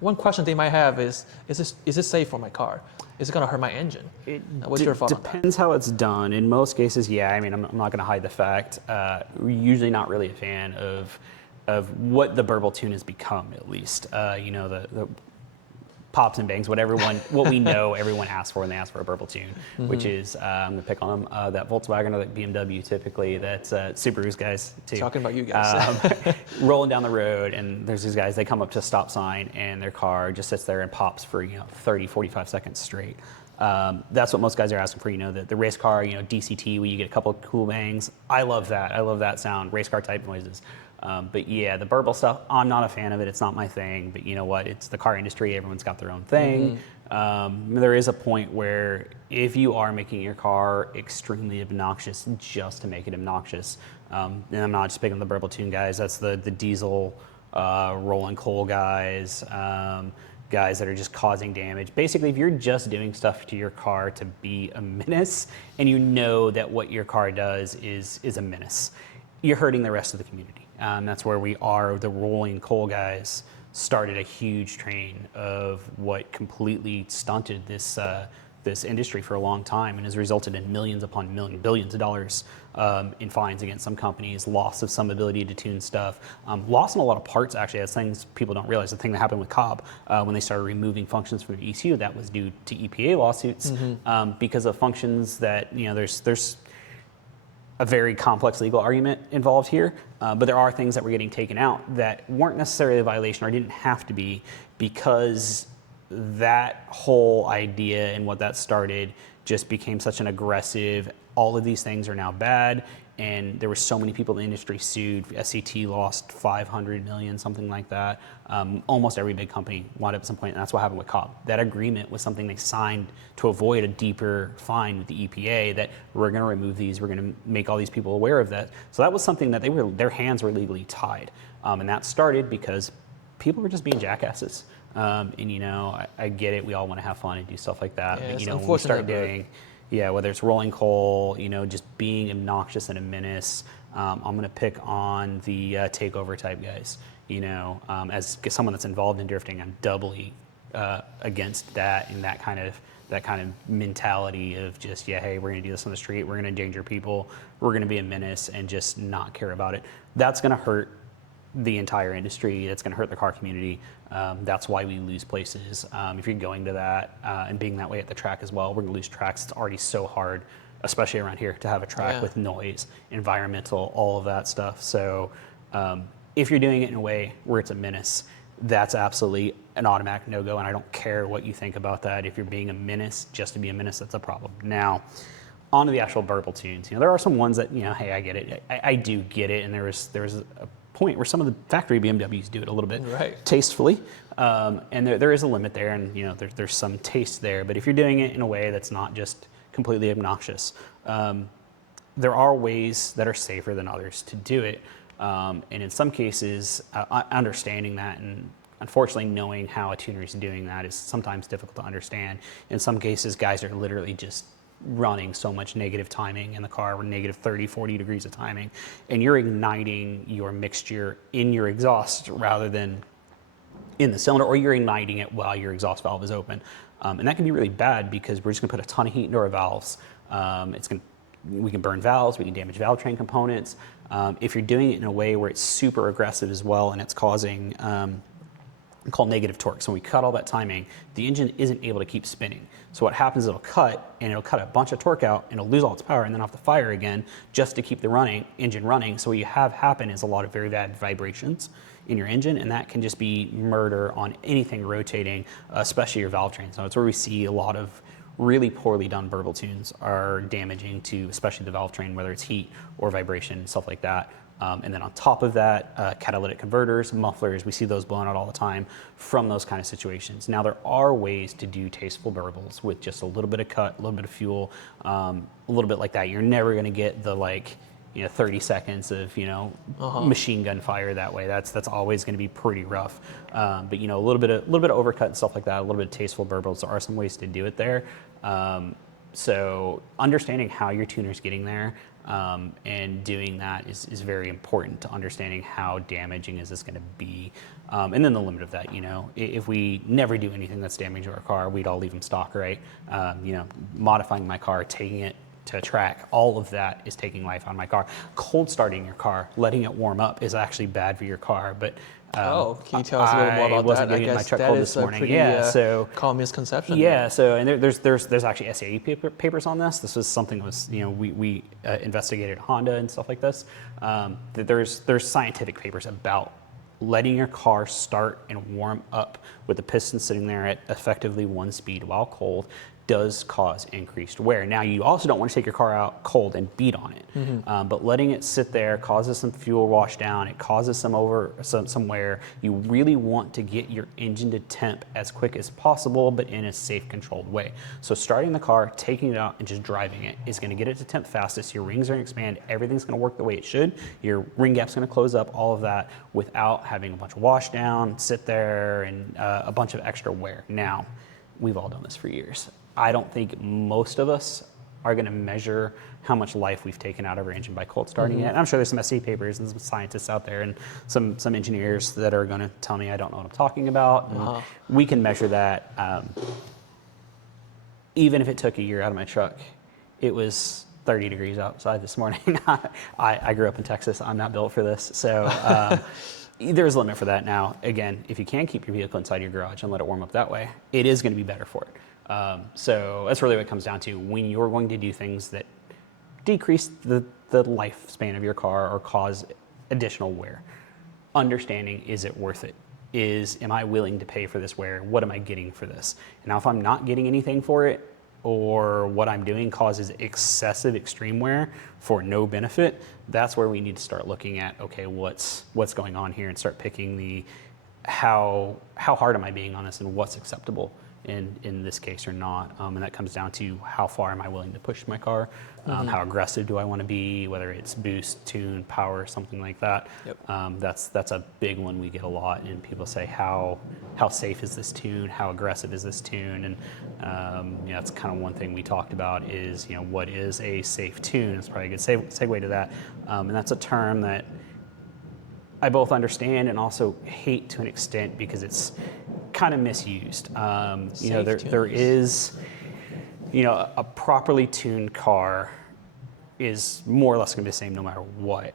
One question they might have is this safe for my car? Is it going to hurt my engine? What's your thought on that? Depends how it's done. In most cases, yeah. I mean, I'm not going to hide the fact. We're usually not really a fan of what the Burble tune has become, at least. You know, the pops and bangs, what we know everyone asks for when they ask for a Burble tune, which is, I'm going to pick on them, that Volkswagen or that BMW typically, that's Subaru's guys too. Talking about you guys. Rolling down the road, and there's these guys, they come up to a stop sign and their car just sits there and pops for 30, 45 seconds straight. That's what most guys are asking for, the race car, DCT, where you get a couple of cool bangs. I love that sound, race car type noises. But yeah, the Burble stuff, I'm not a fan of it. It's not my thing, but you know what? It's the car industry. Everyone's got their own thing. There is a point where if you are making your car extremely obnoxious just to make it obnoxious, and I'm not just picking on the Burble tune guys, that's the diesel, rolling coal guys, guys that are just causing damage. Basically, if you're just doing stuff to your car to be a menace, and you know that what your car does is a menace, you're hurting the rest of the community. That's where we are. The rolling coal guys started a huge train of what completely stunted this industry for a long time, and has resulted in millions upon millions, billions of dollars in fines against some companies, loss of some ability to tune stuff, loss in a lot of parts. Actually, that's things people don't realize. The thing that happened with Cobb when they started removing functions from their ECU, that was due to EPA lawsuits because of functions that there's a very complex legal argument involved here, but there are things that were getting taken out that weren't necessarily a violation or didn't have to be, because that whole idea and what that started just became such an aggressive, all of these things are now bad, and there were so many people in the industry sued. SCT lost 500 million, something like that. Almost every big company wound up at some point, and that's what happened with Cobb. That agreement was something they signed to avoid a deeper fine with the EPA, that we're going to remove these, we're going to make all these people aware of that. So that was something that their hands were legally tied, and that started because people were just being jackasses. And I get it, we all want to have fun and do stuff like that, yeah, but when we start doing, whether it's rolling coal, just being obnoxious and a menace, I'm going to pick on the takeover type guys. As someone that's involved in drifting, I'm doubly against that, and that kind of mentality of just, hey, we're going to do this on the street, we're going to endanger people, we're going to be a menace, and just not care about it. That's going to hurt the entire industry. It's going to hurt the car community. That's why we lose places. If you're going to that and being that way at the track as well, we're going to lose tracks. It's already so hard, especially around here, to have a track with noise, environmental, all of that stuff. So if you're doing it in a way where it's a menace, that's absolutely an automatic no-go, and I don't care what you think about that. If you're being a menace just to be a menace, that's a problem. Now, on to the actual Burble tunes. There are some ones that, hey, I get it. I do get it, and there was a point where some of the factory BMWs do it a little bit tastefully, and there is a limit there, and there's some taste there. But if you're doing it in a way that's not just completely obnoxious, there are ways that are safer than others to do it, and in some cases, understanding that and unfortunately knowing how a tuner is doing that is sometimes difficult to understand. In some cases, guys are literally just running so much negative timing in the car, with negative 30, 40 degrees of timing, and you're igniting your mixture in your exhaust rather than in the cylinder, or you're igniting it while your exhaust valve is open. And that can be really bad, because we're just gonna put a ton of heat into our valves. We can burn valves, we can damage valve train components. If you're doing it in a way where it's super aggressive as well, and it's causing called negative torque. So when we cut all that timing, the engine isn't able to keep spinning. So what happens is it'll cut a bunch of torque out, and it'll lose all its power, and then have to fire again just to keep the engine running. So what you have happen is a lot of very bad vibrations in your engine, and that can just be murder on anything rotating, especially your valve train. So it's where we see a lot of really poorly done Burble tunes are damaging to especially the valve train, whether it's heat or vibration, stuff like that. And then on top of that, catalytic converters, mufflers, we see those blown out all the time from those kind of situations. Now, there are ways to do tasteful Burbles with just a little bit of cut, a little bit of fuel, a little bit like that. You're never going to get the 30 seconds of machine gun fire that way. That's always going to be pretty rough. But a little bit of overcut and stuff like that, a little bit of tasteful Burbles. There are some ways to do it there. So understanding how your tuner's getting there, And doing that is very important to understanding how damaging is this going to be. And then the limit of that, you know, if we never do anything that's damaging to our car, we'd all leave them stock, right? You know, modifying my car, taking it to a track, all of that is taking life out of my car. Cold starting your car, letting it warm up is actually bad for your car, but can you tell us a little more about wasn't that? I getting my guess truck that cold is this a morning. pretty So common misconception. yeah, so and there's actually SAE papers on this. This was something that was, you know, we investigated Honda and stuff like this. There's scientific papers about letting your car start and warm up with the piston sitting there at effectively 1 speed while cold does cause increased wear. Now, you also don't want to take your car out cold and beat on it, but letting it sit there causes some fuel wash down. It causes some wear. You really want to get your engine to temp as quick as possible, but in a safe, controlled way. So starting the car, taking it out, and just driving it is going to get it to temp fastest. Your rings are going to expand. Everything's going to work the way it should. Your ring gap's going to close up, all of that, without having a bunch of wash down, sit there, and a bunch of extra wear. Now, we've all done this for years. I don't think most of us are going to measure how much life we've taken out of our engine by cold starting it. And I'm sure there's some SE papers and some scientists out there and some engineers that are going to tell me I don't know what I'm talking about. And we can measure that. Even if it took a year out of my truck, it was 30 degrees outside this morning. I grew up in Texas. I'm not built for this. So there's a limit for that. Now, again, if you can keep your vehicle inside your garage and let it warm up that way, it is going to be better for it. So that's really what it comes down to. When you're going to do things that decrease the lifespan of your car or cause additional wear, understanding, is it worth it? Am I willing to pay for this wear? What am I getting for this? And now if I'm not getting anything for it, or what I'm doing causes excessive extreme wear for no benefit, that's where we need to start looking at, okay, what's going on here, and start picking how hard am I being on this and what's acceptable in this case or not. And that comes down to how far am I willing to push my car, how aggressive do I want to be, whether it's boost, tune, power, something like that. Yep. That's a big one we get a lot, and people say how safe is this tune, how aggressive is this tune, and you know, that's kind of one thing we talked about is, you know, what is a safe tune? It's probably a good segue to that, and that's a term that I both understand and also hate to an extent because it's kind of misused. You know, there is, you know, a properly tuned car is more or less going to be the same no matter what.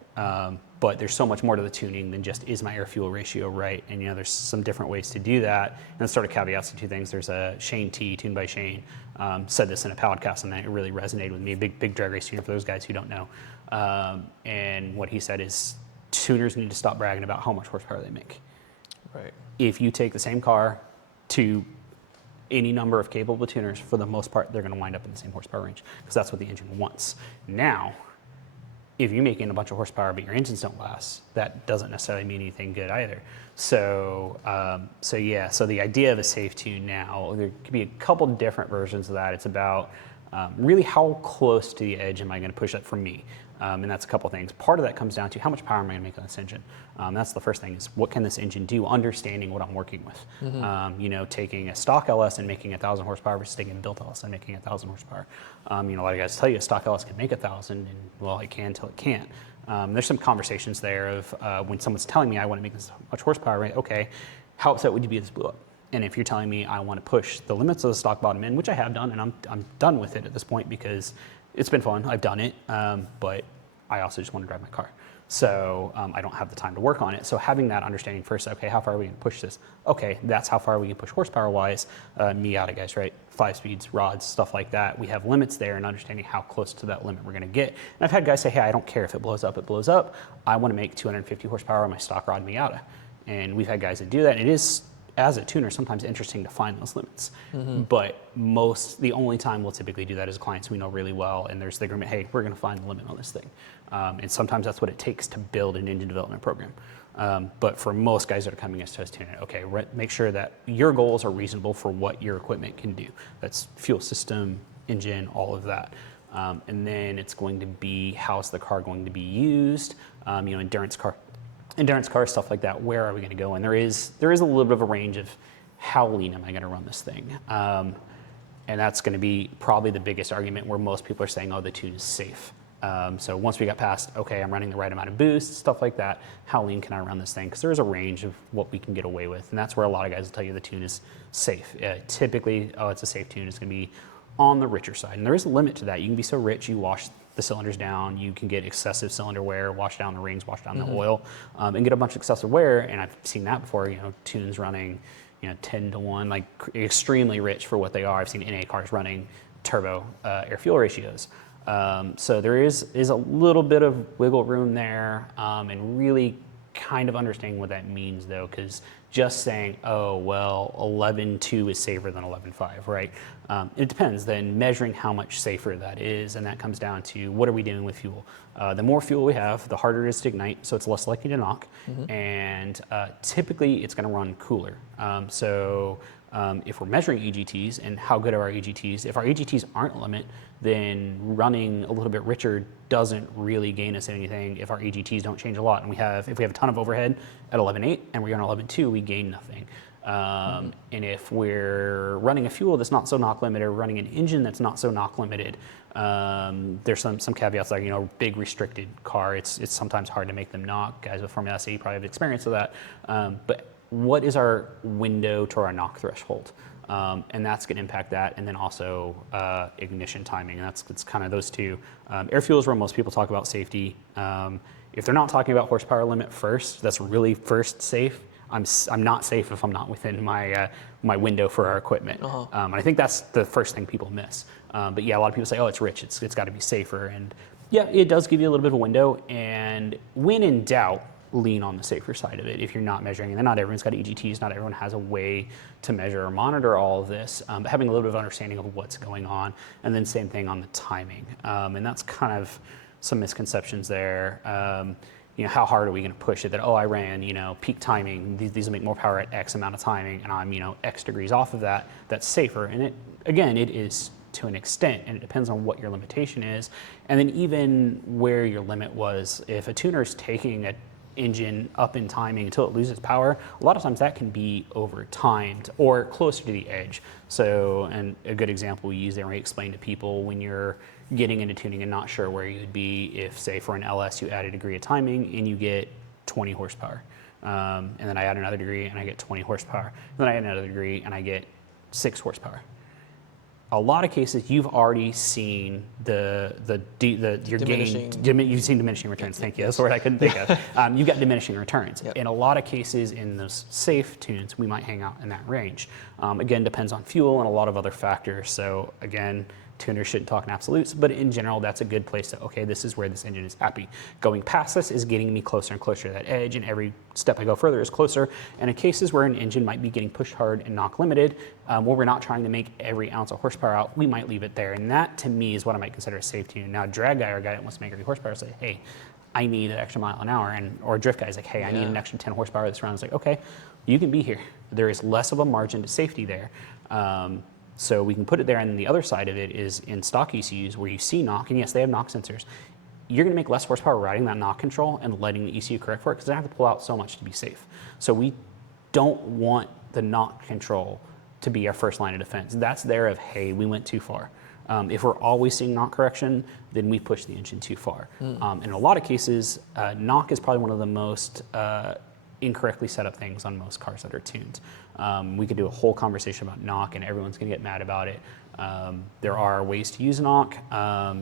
But there's so much more to the tuning than just, is my air fuel ratio right? And, you know, there's some different ways to do that. And sort of caveats to two things. There's a Shane T, tuned by Shane, said this in a podcast, and that it really resonated with me. Big drag race tuner for those guys who don't know. And what he said is, tuners need to stop bragging about how much horsepower they make. Right. If you take the same car to any number of capable tuners, for the most part, they're going to wind up in the same horsepower range because that's what the engine wants. Now, if you're making a bunch of horsepower but your engines don't last, that doesn't necessarily mean anything good either. So the idea of a safe tune now, there could be a couple different versions of that. It's about really how close to the edge am I going to push that for me? And that's a couple things. Part of that comes down to how much power am I going to make on this engine? That's the first thing, is what can this engine do, understanding what I'm working with. You know, taking a stock LS and making 1,000 horsepower versus taking a built LS and making 1,000 horsepower. You know, a lot of guys tell you a stock LS can make 1,000, and well, it can until it can't. There's some conversations there of when someone's telling me I want to make this much horsepower, right? Okay, how upset would you be if this blew up? And if you're telling me I want to push the limits of the stock bottom end, which I have done, and I'm done with it at this point because it's been fun, I've done it, but I also just want to drive my car. So I don't have the time to work on it. So having that understanding first, okay, how far are we going to push this? Okay, that's how far we can push horsepower-wise. Miata guys, right? 5 speeds, rods, stuff like that. We have limits there, and understanding how close to that limit we're going to get. And I've had guys say, hey, I don't care if it blows up, it blows up. I want to make 250 horsepower on my stock rod Miata. And we've had guys that do that, and it is, as a tuner, sometimes interesting to find those limits. But the only time we'll typically do that is clients we know really well, and there's the agreement, hey, we're going to find the limit on this thing. And sometimes that's what it takes to build an engine development program. But for most guys that are coming as tuner, okay, make sure that your goals are reasonable for what your equipment can do. That's fuel system, engine, all of that. And then it's going to be, how's the car going to be used? You know, endurance cars, stuff like that. Where are we going to go? And there is a little bit of a range of how lean am I going to run this thing? And that's going to be probably the biggest argument where most people are saying, oh, the tune is safe. So once we got past, okay, I'm running the right amount of boost, stuff like that, how lean can I run this thing? Because there's a range of what we can get away with. And that's where a lot of guys will tell you the tune is safe. Typically, oh, it's a safe tune. It's going to be on the richer side. And there is a limit to that. You can be so rich, you wash the cylinders down, you can get excessive cylinder wear, wash down the rings, wash down the oil, and get a bunch of excessive wear. And I've seen that before, tunes running, 10 to 1, like extremely rich for what they are. I've seen NA cars running turbo air fuel ratios. So there is a little bit of wiggle room there, and really kind of understanding what that means though, because just saying, oh, well, 11.2 is safer than 11.5, right? It depends then measuring how much safer that is, and that comes down to what are we doing with fuel. The more fuel we have, the harder it is to ignite, so it's less likely to knock, and typically it's gonna run cooler. If we're measuring EGTs and how good are our EGTs, if our EGTs aren't limit, then running a little bit richer doesn't really gain us anything if our EGTs don't change a lot. And if we have a ton of overhead at 11.8 and we're on 11.2, we gain nothing. And if we're running a fuel that's not so knock limited, or running an engine that's not so knock limited, there's some caveats like, big restricted car, it's sometimes hard to make them knock. Guys with Formula SE probably have experience of that. But what is our window to our knock threshold? And that's going to impact that, and then also ignition timing. And it's kind of those two. Air fuel is where most people talk about safety. If they're not talking about horsepower limit first, that's really first safe. I'm not safe if I'm not within my window for our equipment. And I think that's the first thing people miss. But yeah, a lot of people say, oh, it's rich, it's got to be safer. And yeah, it does give you a little bit of a window. And when in doubt, lean on the safer side of it if you're not measuring. And not everyone's got EGTs, not everyone has a way to measure or monitor all of this, but having a little bit of understanding of what's going on. And then same thing on the timing. And that's kind of some misconceptions there. How hard are we going to push it that, oh, I ran, peak timing, these will make more power at X amount of timing, and I'm, X degrees off of that, that's safer. And it is to an extent, and it depends on what your limitation is. And then even where your limit was, if a tuner is taking a engine up in timing until it loses power, a lot of times that can be over timed or closer to the edge. So, and a good example we use there, we explain to people when you're getting into tuning and not sure where you'd be if, say, for an LS you add a degree of timing and you get 20 horsepower. And then I add another degree and I get 20 horsepower. And then I add another degree and I get 6 horsepower. A lot of cases you've already seen your gain. You've seen diminishing returns. Thank you. That's the word I couldn't think of. You've got diminishing returns. Yep. In a lot of cases, in those safe tunes, we might hang out in that range. Again, depends on fuel and a lot of other factors. So again, tuners shouldn't talk in absolutes, but in general, that's a good place to, okay, this is where this engine is happy. Going past this is getting me closer and closer to that edge, and every step I go further is closer. And in cases where an engine might be getting pushed hard and knock limited, where we're not trying to make every ounce of horsepower out, we might leave it there. And that, to me, is what I might consider a safe tune. Now, a drag guy or a guy that wants to make every horsepower say, hey, I need an extra mile an hour, or a drift guy is like, hey, I need an extra 10 horsepower this round. It's like, okay, you can be here. There is less of a margin to safety there. So we can put it there, and then the other side of it is in stock ECUs where you see knock, and yes, they have knock sensors. You're going to make less horsepower riding that knock control and letting the ECU correct for it because they have to pull out so much to be safe. So we don't want the knock control to be our first line of defense. That's there of, hey, we went too far. If we're always seeing knock correction, then we push the engine too far. In a lot of cases, knock is probably one of the most incorrectly set up things on most cars that are tuned. We could do a whole conversation about knock, and everyone's going to get mad about it. There are ways to use knock,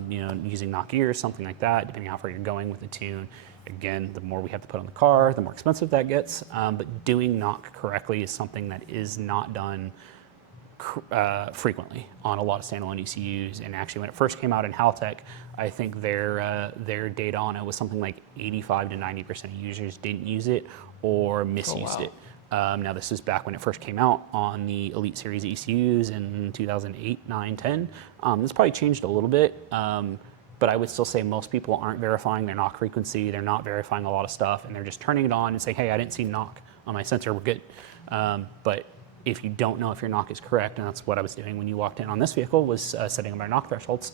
using knock ears, something like that, depending on how far you're going with the tune. Again, the more we have to put on the car, the more expensive that gets. But doing knock correctly is something that is not done frequently on a lot of standalone ECUs. And actually, when it first came out in Haltech, I think their data on it was something like 85 to 90% of users didn't use it or misused it. Now, this is back when it first came out on the Elite Series ECUs in 2008, 9, 10. This probably changed a little bit, but I would still say most people aren't verifying their knock frequency. They're not verifying a lot of stuff, and they're just turning it on and saying, hey, I didn't see knock on my sensor, we're good. But if you don't know if your knock is correct, and that's what I was doing when you walked in on this vehicle, was setting up our knock thresholds.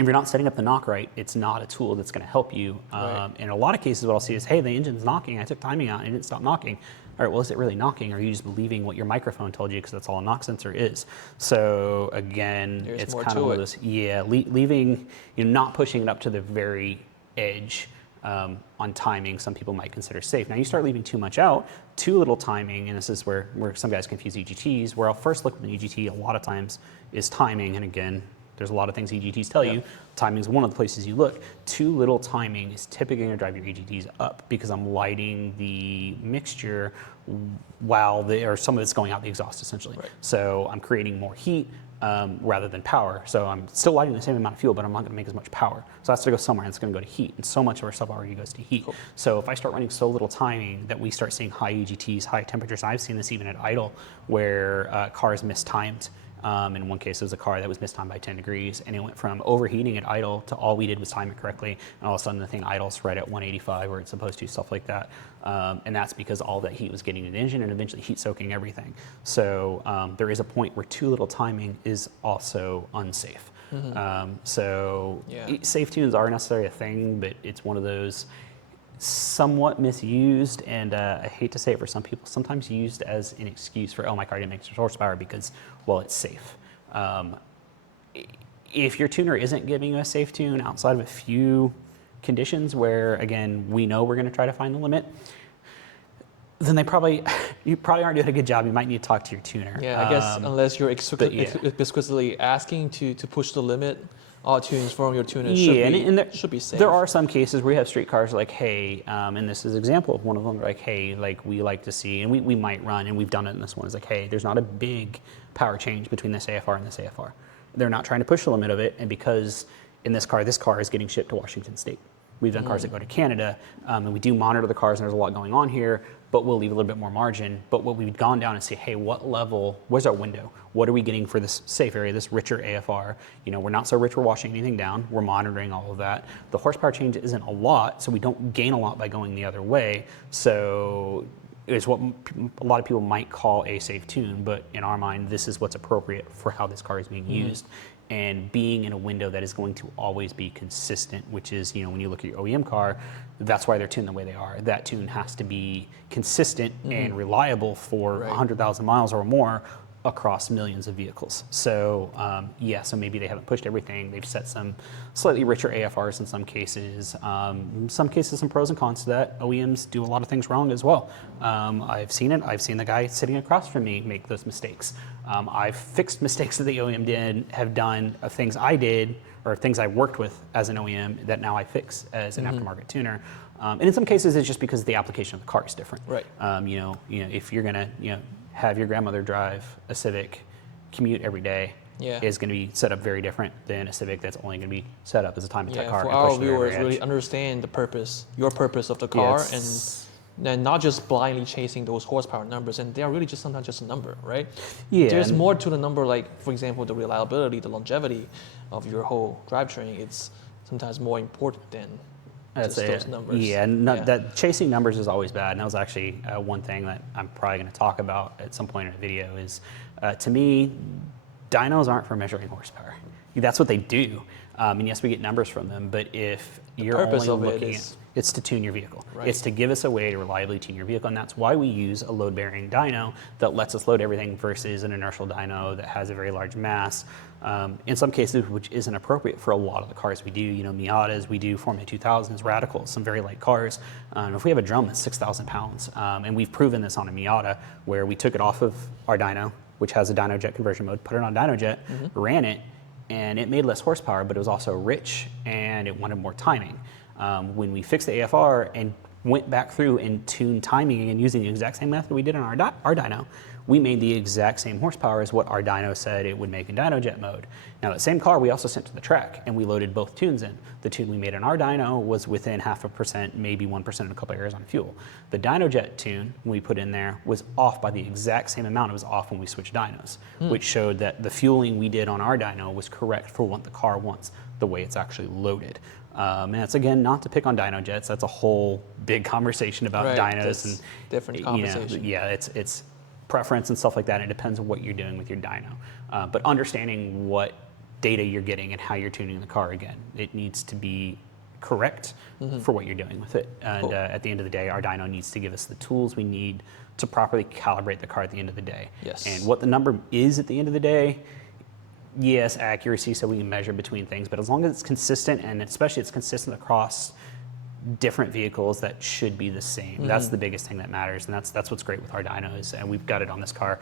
if you're not setting up the knock right, it's not a tool that's going to help you. Right. In a lot of cases, what I'll see is, hey, the engine's knocking. I took timing out and it didn't stop knocking. All right, well, is it really knocking, or are you just believing what your microphone told you because that's all a knock sensor is? So again, There's it's more kind of to one of it. those, leaving, not pushing it up to the very edge on timing, some people might consider safe. Now you start leaving too much out, too little timing, and this is where some guys confuse EGTs, where I'll first look at an EGT a lot of times is timing, and again, there's a lot of things EGTs tell you. Timing is one of the places you look. Too little timing is typically going to drive your EGTs up because I'm lighting the mixture while or some of it's going out the exhaust essentially. Right. So I'm creating more heat rather than power. So I'm still lighting the same amount of fuel, but I'm not going to make as much power. So that's to go somewhere, and it's going to go to heat. And so much of our stuff already goes to heat. Cool. So if I start running so little timing that we start seeing high EGTs, high temperatures, I've seen this even at idle where cars mistimed. In one case, it was a car that was mistimed by 10 degrees, and it went from overheating at idle to all we did was time it correctly, and all of a sudden the thing idles right at 185 where it's supposed to, stuff like that. And that's because all that heat was getting in the engine and eventually heat soaking everything. So there is a point where too little timing is also unsafe. Safe tunes are necessarily a thing, but it's one of those somewhat misused, and I hate to say it for some people, sometimes used as an excuse for, oh, my car didn't make horsepower because, well, it's safe. If your tuner isn't giving you a safe tune outside of a few conditions where, again, we know we're going to try to find the limit, then you probably aren't doing a good job. You might need to talk to your tuner. Yeah, I guess unless you're explicitly asking to push the limit, all tunes from your tuner should be safe. There are some cases where you have street cars like, hey, and this is an example of one of them, like, hey, like we like to see, and we might run, and we've done it in this one, is like, hey, there's not a big power change between this AFR and this AFR. They're not trying to push the limit of it, and because in this car is getting shipped to Washington State. We've done cars that go to Canada, and we do monitor the cars, and there's a lot going on here, but we'll leave a little bit more margin. But what we've gone down and say, hey, what level, where's our window? What are we getting for this safe area, this richer AFR? We're not so rich we're washing anything down. We're monitoring all of that. The horsepower change isn't a lot, so we don't gain a lot by going the other way. So it's what a lot of people might call a safe tune, but in our mind, this is what's appropriate for how this car is being used. And being in a window that is going to always be consistent, which is, when you look at your OEM car, that's why they're tuned the way they are. That tune has to be consistent and reliable for 100,000 miles or more across millions of vehicles. So so maybe they haven't pushed everything. They've set some slightly richer AFRs in some cases. Some cases, some pros and cons to that. OEMs do a lot of things wrong as well. I've seen it. I've seen the guy sitting across from me make those mistakes. I've fixed mistakes that the OEM have done of things I did or things I worked with as an OEM that now I fix as an aftermarket tuner. And in some cases, it's just because the application of the car is different. Right. If you're gonna, have your grandmother drive a Civic, commute every day, is going to be set up very different than a Civic that's only going to be set up as a time attack car. For our viewers, really understand your purpose of the car, and then not just blindly chasing those horsepower numbers, and they are really just sometimes just a number, right? Yeah. There's more to the number, like, for example, the reliability, the longevity of your whole drivetrain. It's sometimes more important than just those numbers. Yeah, that chasing numbers is always bad. And that was actually one thing that I'm probably going to talk about at some point in the video is, to me, dynos aren't for measuring horsepower. That's what they do. And yes, we get numbers from them, but if you're only looking at it's to tune your vehicle. Right. It's to give us a way to reliably tune your vehicle, and that's why we use a load-bearing dyno that lets us load everything versus an inertial dyno that has a very large mass. In some cases, which isn't appropriate for a lot of the cars we do. Miatas, we do Formula 2000s, Radicals, some very light cars. If we have a drum that's 6,000 pounds, and we've proven this on a Miata where we took it off of our dyno, which has a dyno jet conversion mode, put it on dyno jet, ran it, and it made less horsepower, but it was also rich and it wanted more timing. When we fixed the AFR and went back through and tuned timing and using the exact same method we did on our dyno, we made the exact same horsepower as what our dyno said it would make in dyno jet mode. Now that same car we also sent to the track and we loaded both tunes in. The tune we made in our dyno was within 0.5%, maybe 1% in a couple areas on fuel. The dyno jet tune we put in there was off by the exact same amount. It was off when we switched dynos, which showed that the fueling we did on our dyno was correct for what the car wants, the way it's actually loaded. And that's, again, not to pick on dyno jets. That's a whole big conversation about dynos and different conversation. It's preference and stuff like that. It depends on what you're doing with your dyno. But understanding what data you're getting and how you're tuning the car again. It needs to be correct for what you're doing with it. And Cool. at the end of the day, our dyno needs to give us the tools we need to properly calibrate the car at the end of the day. Yes. And what the number is at the end of the day, yes, accuracy, so we can measure between things, but as long as it's consistent, and especially it's consistent across different vehicles, that should be the same. That's the biggest thing that matters, and that's what's great with our dynos, and we've got it on this car.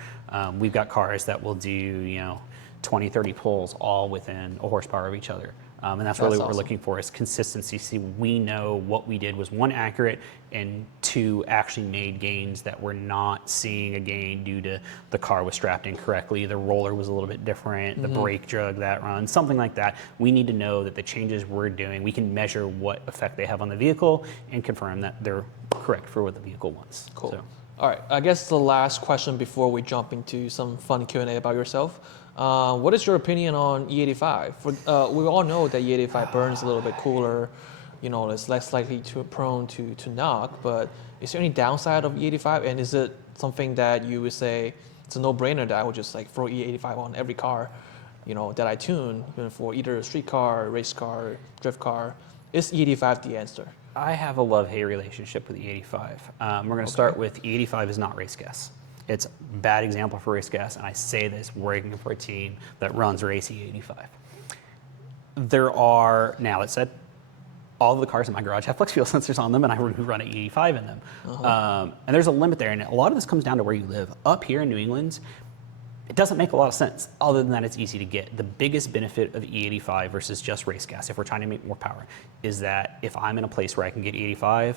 We've got cars that will do 20, 30 pulls all within a horsepower of each other. And that's really what we're looking for, is consistency. See, we know what we did was, one, accurate, and two, actually made gains that we're not seeing a gain due to the car was strapped incorrectly, the roller was a little bit different, the brake drug that run, something like that. We need to know that the changes we're doing, we can measure what effect they have on the vehicle and confirm that they're correct for what the vehicle wants. Cool. So. All right, I guess the last question before we jump into some fun Q&A about yourself. What is your opinion on E85? We all know that E85 burns a little bit cooler, it's less likely to prone to knock, but is there any downside of E85? And is it something that you would say it's a no-brainer that I would just like throw E85 on every car, that I tune, for either a street car, race car, drift car? Is E85 the answer? I have a love-hate relationship with E85. We're going to start with E85 is not race gas. It's a bad example for race gas, and I say this working for a team that runs race E85. There are, now that said, all of the cars in my garage have flex fuel sensors on them, and I run an E85 in them. And there's a limit there, and a lot of this comes down to where you live. Up here in New England, it doesn't make a lot of sense, other than that it's easy to get. The biggest benefit of E85 versus just race gas, if we're trying to make more power, is that if I'm in a place where I can get E85,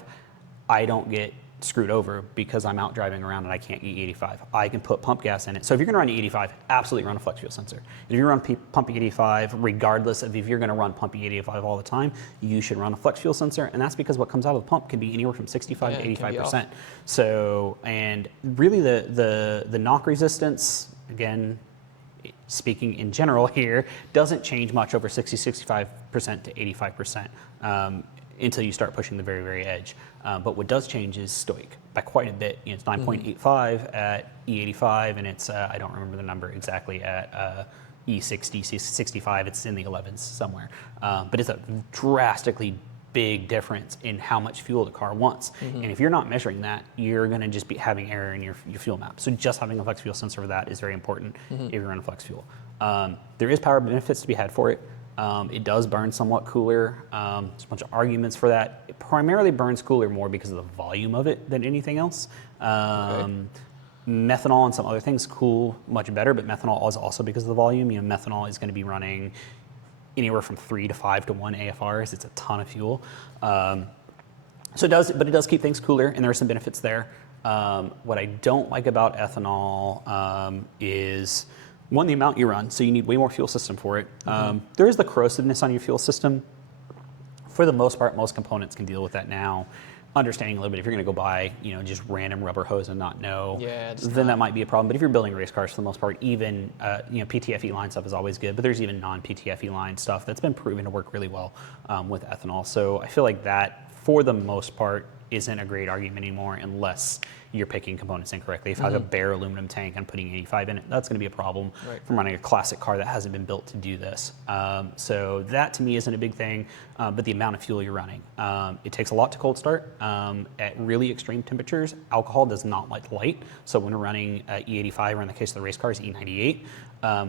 I don't get screwed over because I'm out driving around and I can't get E85. I can put pump gas in it. So if you're going to run E85, absolutely run a flex fuel sensor. If you run pump E85, regardless of if you're going to run pump E85 all the time, you should run a flex fuel sensor, and that's because what comes out of the pump can be anywhere from 65 to 85%. So, and really the knock resistance, again, speaking in general here, doesn't change much over 65% to 85%. Until you start pushing the very, very edge. But what does change is stoic by quite a bit. It's 9.85 at E85, and it's, I don't remember the number exactly, at E60, 65, it's in the 11s somewhere. But it's a drastically big difference in how much fuel the car wants. And if you're not measuring that, you're gonna just be having error in your fuel map. So just having a flex fuel sensor for that is very important if you're running flex fuel. There is power benefits to be had for it. It does burn somewhat cooler. There's a bunch of arguments for that. It primarily burns cooler more because of the volume of it than anything else. Methanol and some other things cool much better, but methanol is also because of the volume. Methanol is going to be running anywhere from 3 to 5 to 1 AFRs. It's a ton of fuel. So it does keep things cooler, and there are some benefits there. What I don't like about ethanol is, one, the amount you run, so you need way more fuel system for it. There is the corrosiveness on your fuel system. For the most part, most components can deal with that now. Understanding a little bit, if you're going to go buy, just random rubber hose and not know, then that might be a problem. But if you're building race cars, for the most part, even PTFE line stuff is always good. But there's even non-PTFE line stuff that's been proven to work really well with ethanol. So I feel like that, for the most part, isn't a great argument anymore, unless you're picking components incorrectly. If I have a bare aluminum tank, I'm putting 85 in it, that's going to be a problem from running a classic car that hasn't been built to do this. So that to me isn't a big thing, but the amount of fuel you're running. It takes a lot to cold start. At really extreme temperatures, alcohol does not like light. So when we're running E85, or in the case of the race cars, E98,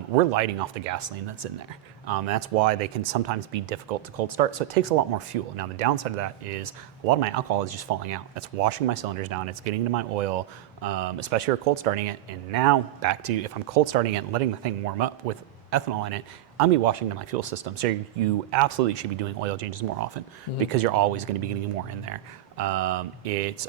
we're lighting off the gasoline that's in there. That's why they can sometimes be difficult to cold start. So it takes a lot more fuel. Now the downside of that is a lot of my alcohol is just falling out. It's washing my cylinders down. It's getting into my oil, especially if you're cold starting it. And now back to, if I'm cold starting it and letting the thing warm up with ethanol in it, I'm gonna be washing to my fuel system. So you absolutely should be doing oil changes more often because you're always going to be getting more in there. It's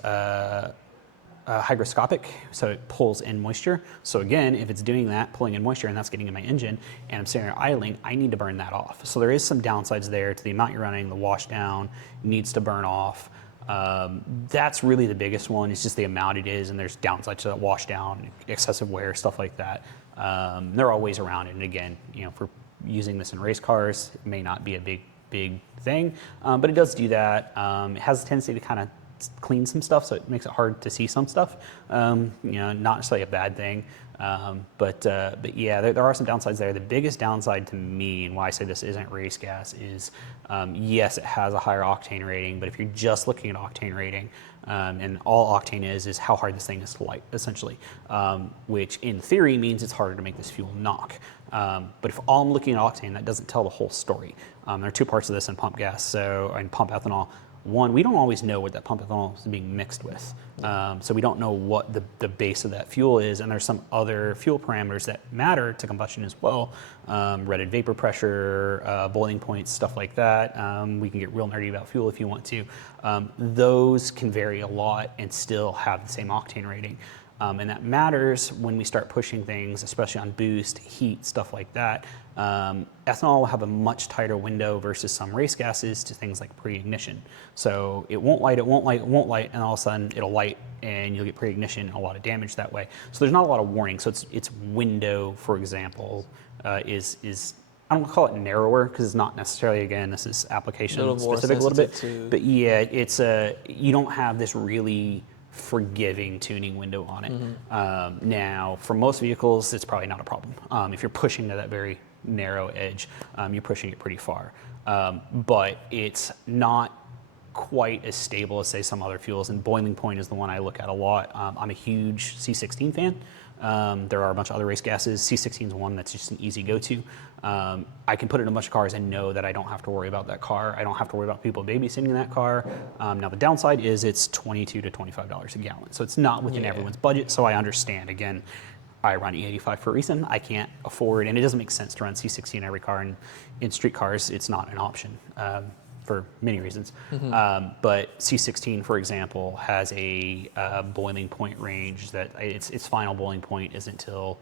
hygroscopic, so it pulls in moisture. So again, if it's doing that, pulling in moisture, and that's getting in my engine, and I'm sitting there idling, I need to burn that off. So there is some downsides there to the amount you're running. The wash down needs to burn off. That's really the biggest one. It's just the amount it is, and there's downsides to that wash down, excessive wear, stuff like that. There are ways around it, and again, for using this in race cars, it may not be a big thing, but it does do that. It has a tendency to kind of clean some stuff, so it makes it hard to see some stuff. Not necessarily a bad thing. But yeah, there are some downsides there. The biggest downside to me, and why I say this isn't race gas, is yes, it has a higher octane rating, but if you're just looking at octane rating, and all octane is how hard this thing is to light, essentially, which in theory means it's harder to make this fuel knock. But if all I'm looking at octane, that doesn't tell the whole story. There are two parts of this in pump gas, and pump ethanol. One, we don't always know what that pump ethanol is being mixed with. So we don't know what the base of that fuel is, and there's some other fuel parameters that matter to combustion as well. Rated vapor pressure, boiling points, stuff like that. We can get real nerdy about fuel if you want to. Those can vary a lot and still have the same octane rating. And that matters when we start pushing things, especially on boost, heat, stuff like that. Ethanol will have a much tighter window versus some race gases to things like pre-ignition. So it won't light, and all of a sudden it'll light and you'll get pre-ignition and a lot of damage that way. So there's not a lot of warning. So its window, for example, is I don't call it narrower because it's not necessarily, again, this is application specific a little bit. But yeah, it's you don't have this really forgiving tuning window on it. Now, for most vehicles, it's probably not a problem. If you're pushing to that very narrow edge, you're pushing it pretty far. But it's not quite as stable as, say, some other fuels, and boiling point is the one I look at a lot. I'm a huge C16 fan. There are a bunch of other race gases. C16 is one that's just an easy go-to. I can put it in a bunch of cars and know that I don't have to worry about that car. I don't have to worry about people babysitting that car. Now the downside is it's $22 to $25 a gallon. So it's not within everyone's budget. So I understand, again, I run E85 for a reason. I can't afford, and it doesn't make sense to run C16 in every car. And in street cars, it's not an option. For many reasons. But C16, for example, has a boiling point range that its final boiling point isn't until,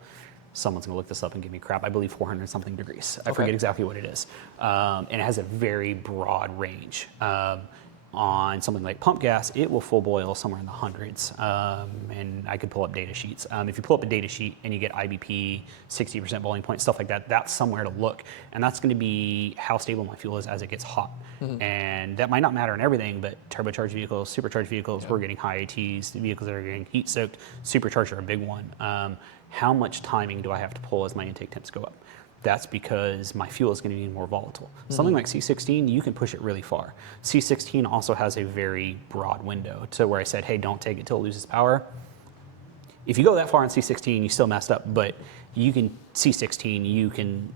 someone's gonna look this up and give me crap, I believe 400 something degrees. I forget exactly what it is. And it has a very broad range. On something like pump gas, it will full boil somewhere in the hundreds. And I could pull up data sheets. If you pull up a data sheet and you get IBP, 60% boiling point, stuff like that, that's somewhere to look. And that's gonna be how stable my fuel is as it gets hot. And that might not matter in everything, but turbocharged vehicles, supercharged vehicles, we're getting high ATs, the vehicles that are getting heat soaked, supercharged are a big one. How much timing do I have to pull as my intake temps go up? That's because my fuel is going to be more volatile. Something like C16, you can push it really far. C16 also has a very broad window to where I said, hey, don't take it till it loses power. If you go that far on C16, you still messed up, but you can, C16, you can,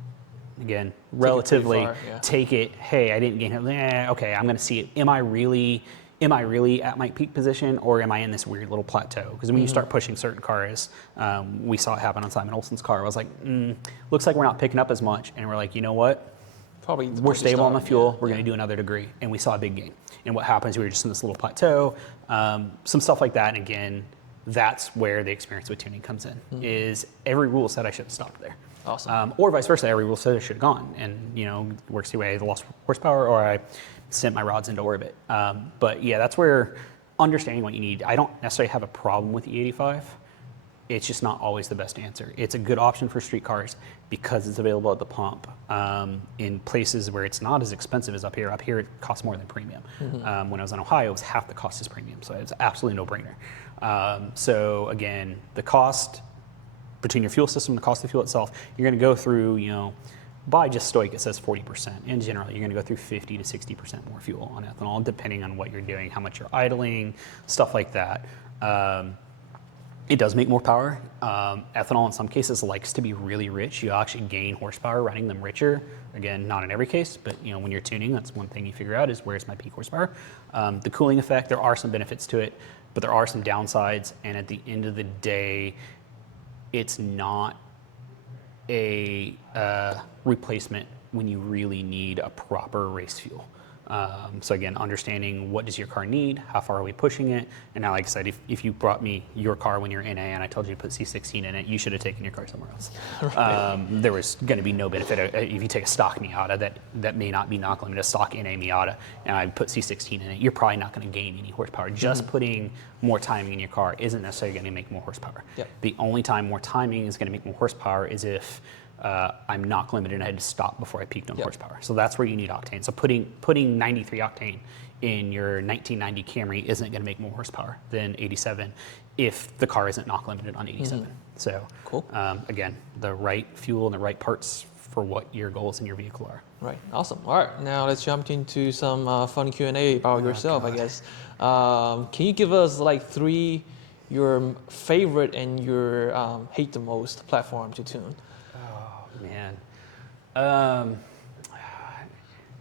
again, relatively take it, hey, I didn't gain it, okay, I'm going to see it. Am I really at my peak position, or am I in this weird little plateau? Because when you start pushing certain cars, we saw it happen on Simon Olsen's car. I was like, looks like we're not picking up as much. And we're like, you know what? We're stable on the fuel. We're going to do another degree. And we saw a big gain. And what happens, we were just in this little plateau, some stuff like that. And again, that's where the experience with tuning comes in, is every rule said I should have stopped there. Awesome. Or vice versa, every rule said I should have gone. And, works the way I either lost horsepower or I sent my rods into orbit. But yeah, that's where understanding what you need. I don't necessarily have a problem with E85. It's just not always the best answer. It's a good option for street cars because it's available at the pump in places where it's not as expensive as up here. Up here, it costs more than premium. When I was in Ohio, it was half the cost as premium. So it's absolutely no brainer. So again, the cost between your fuel system, the cost of the fuel itself, you're going to go through, by just Stoic, it says 40%. And generally, you're going to go through 50 to 60% more fuel on ethanol, depending on what you're doing, how much you're idling, stuff like that. It does make more power. Ethanol, in some cases, likes to be really rich. You actually gain horsepower running them richer. Again, not in every case, but when you're tuning, that's one thing you figure out is where's my peak horsepower. The cooling effect, there are some benefits to it, but there are some downsides. And at the end of the day, it's not a replacement when you really need a proper race fuel. So again, understanding what does your car need, how far are we pushing it, and now, like I said, if you brought me your car when you're NA and I told you to put C16 in it, you should have taken your car somewhere else. There was going to be no benefit. If you take a stock Miata that may not be knock limited, a stock NA Miata, and I put C16 in it, you're probably not going to gain any horsepower. Just putting more timing in your car isn't necessarily going to make more horsepower. The only time more timing is going to make more horsepower is if I'm knock limited and I had to stop before I peaked on horsepower. So that's where you need octane. So putting 93 octane in your 1990 Camry isn't going to make more horsepower than 87 if the car isn't knock limited on 87. So Cool. again, the right fuel and the right parts for what your goals in your vehicle are. Right. Awesome. All right. Now let's jump into some fun Q&A about yourself, I God. guess. Can you give us like 3 your favorite and your hate the most platform to tune? Oh man. Um,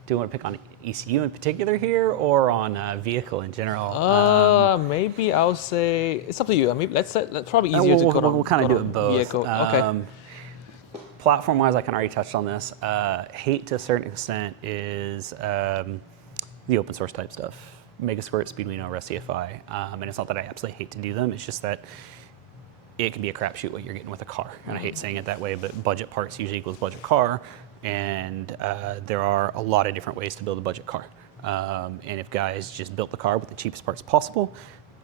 do you want to pick on ECU in particular here, or on vehicle in general? Maybe I'll say it's up to you. I mean, let's probably easier to We'll kind of do on it both. vehicle. Okay. Platform-wise, I kind of already touched on this. Hate to a certain extent is the open source type stuff. Megasquirt, Speedwino, Rust EFI. And it's not that I absolutely hate to do them. It's just that it can be a crapshoot what you're getting with a car. And I hate saying it that way, but budget parts usually equals budget car. And there are a lot of different ways to build a budget car. And if guys just built the car with the cheapest parts possible,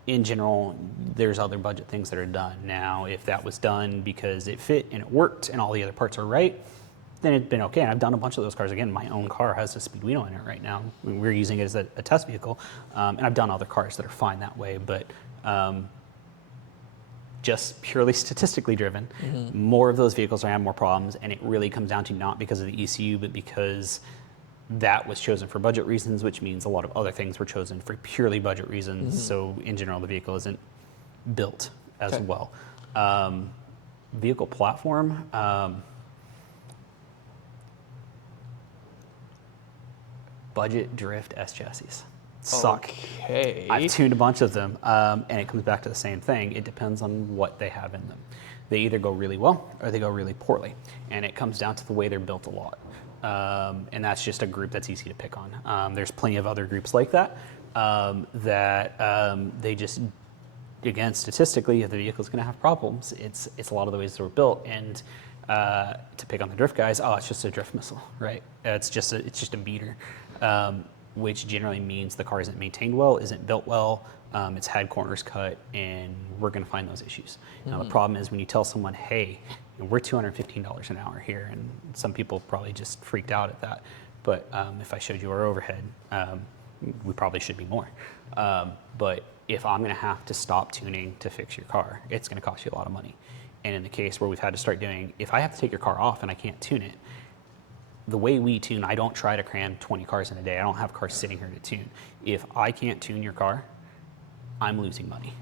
in general, there's other budget things that are done. Now, if that was done because it fit and it worked and all the other parts are right, then it'd been okay. And I've done a bunch of those cars. Again, my own car has a Speedwino in it right now. We're using it as a test vehicle. And I've done other cars that are fine that way. But just purely statistically driven, more of those vehicles are having more problems. And it really comes down to not because of the ECU, but because that was chosen for budget reasons, which means a lot of other things were chosen for purely budget reasons. So in general, the vehicle isn't built as well. Vehicle platform, budget drift S chassis. Suck. Okay. I've tuned a bunch of them, and it comes back to the same thing. It depends on what they have in them. They either go really well or they go really poorly, and it comes down to the way they're built a lot. And that's just a group that's easy to pick on. There's plenty of other groups like that, they just, again, statistically, if the vehicle's going to have problems, it's a lot of the ways they were built. And to pick on the drift guys, it's just a drift missile, right? It's just a beater, which generally means the car isn't maintained well, isn't built well, it's had corners cut, and we're going to find those issues. Now, the problem is when you tell someone, hey, we're $215 an hour here, and some people probably just freaked out at that. But if I showed you our overhead, we probably should be more. But if I'm going to have to stop tuning to fix your car, it's going to cost you a lot of money. And in the case where we've had to start doing, if I have to take your car off and I can't tune it, the way we tune, I don't try to cram 20 cars in a day. I don't have cars sitting here to tune. If I can't tune your car, I'm losing money.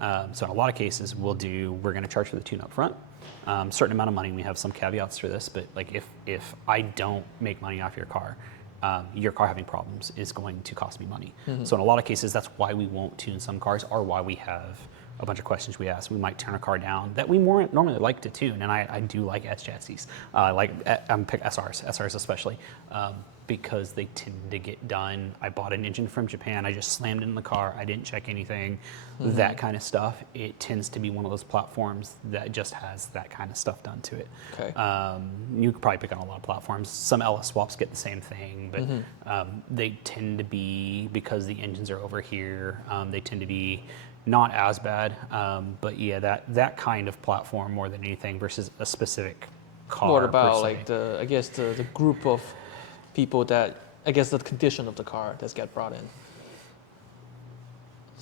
So in a lot of cases, we're going to charge for the tune up front. Certain amount of money. We have some caveats for this, but like if I don't make money off your car having problems is going to cost me money. So in a lot of cases, that's why we won't tune some cars, or why we have a bunch of questions we ask. We might turn a car down that we more normally like to tune, and I do like S chassis. Pick SRs especially, because they tend to get done. I bought an engine from Japan. I just slammed it in the car. I didn't check anything. That kind of stuff. It tends to be one of those platforms that just has that kind of stuff done to it. Okay. You could probably pick on a lot of platforms. Some LS swaps get the same thing, but they tend to be, because the engines are over here, they tend to be not as bad. But yeah, that kind of platform more than anything versus a specific car. What about per se. like the group of people that, I guess, the condition of the car that's get brought in?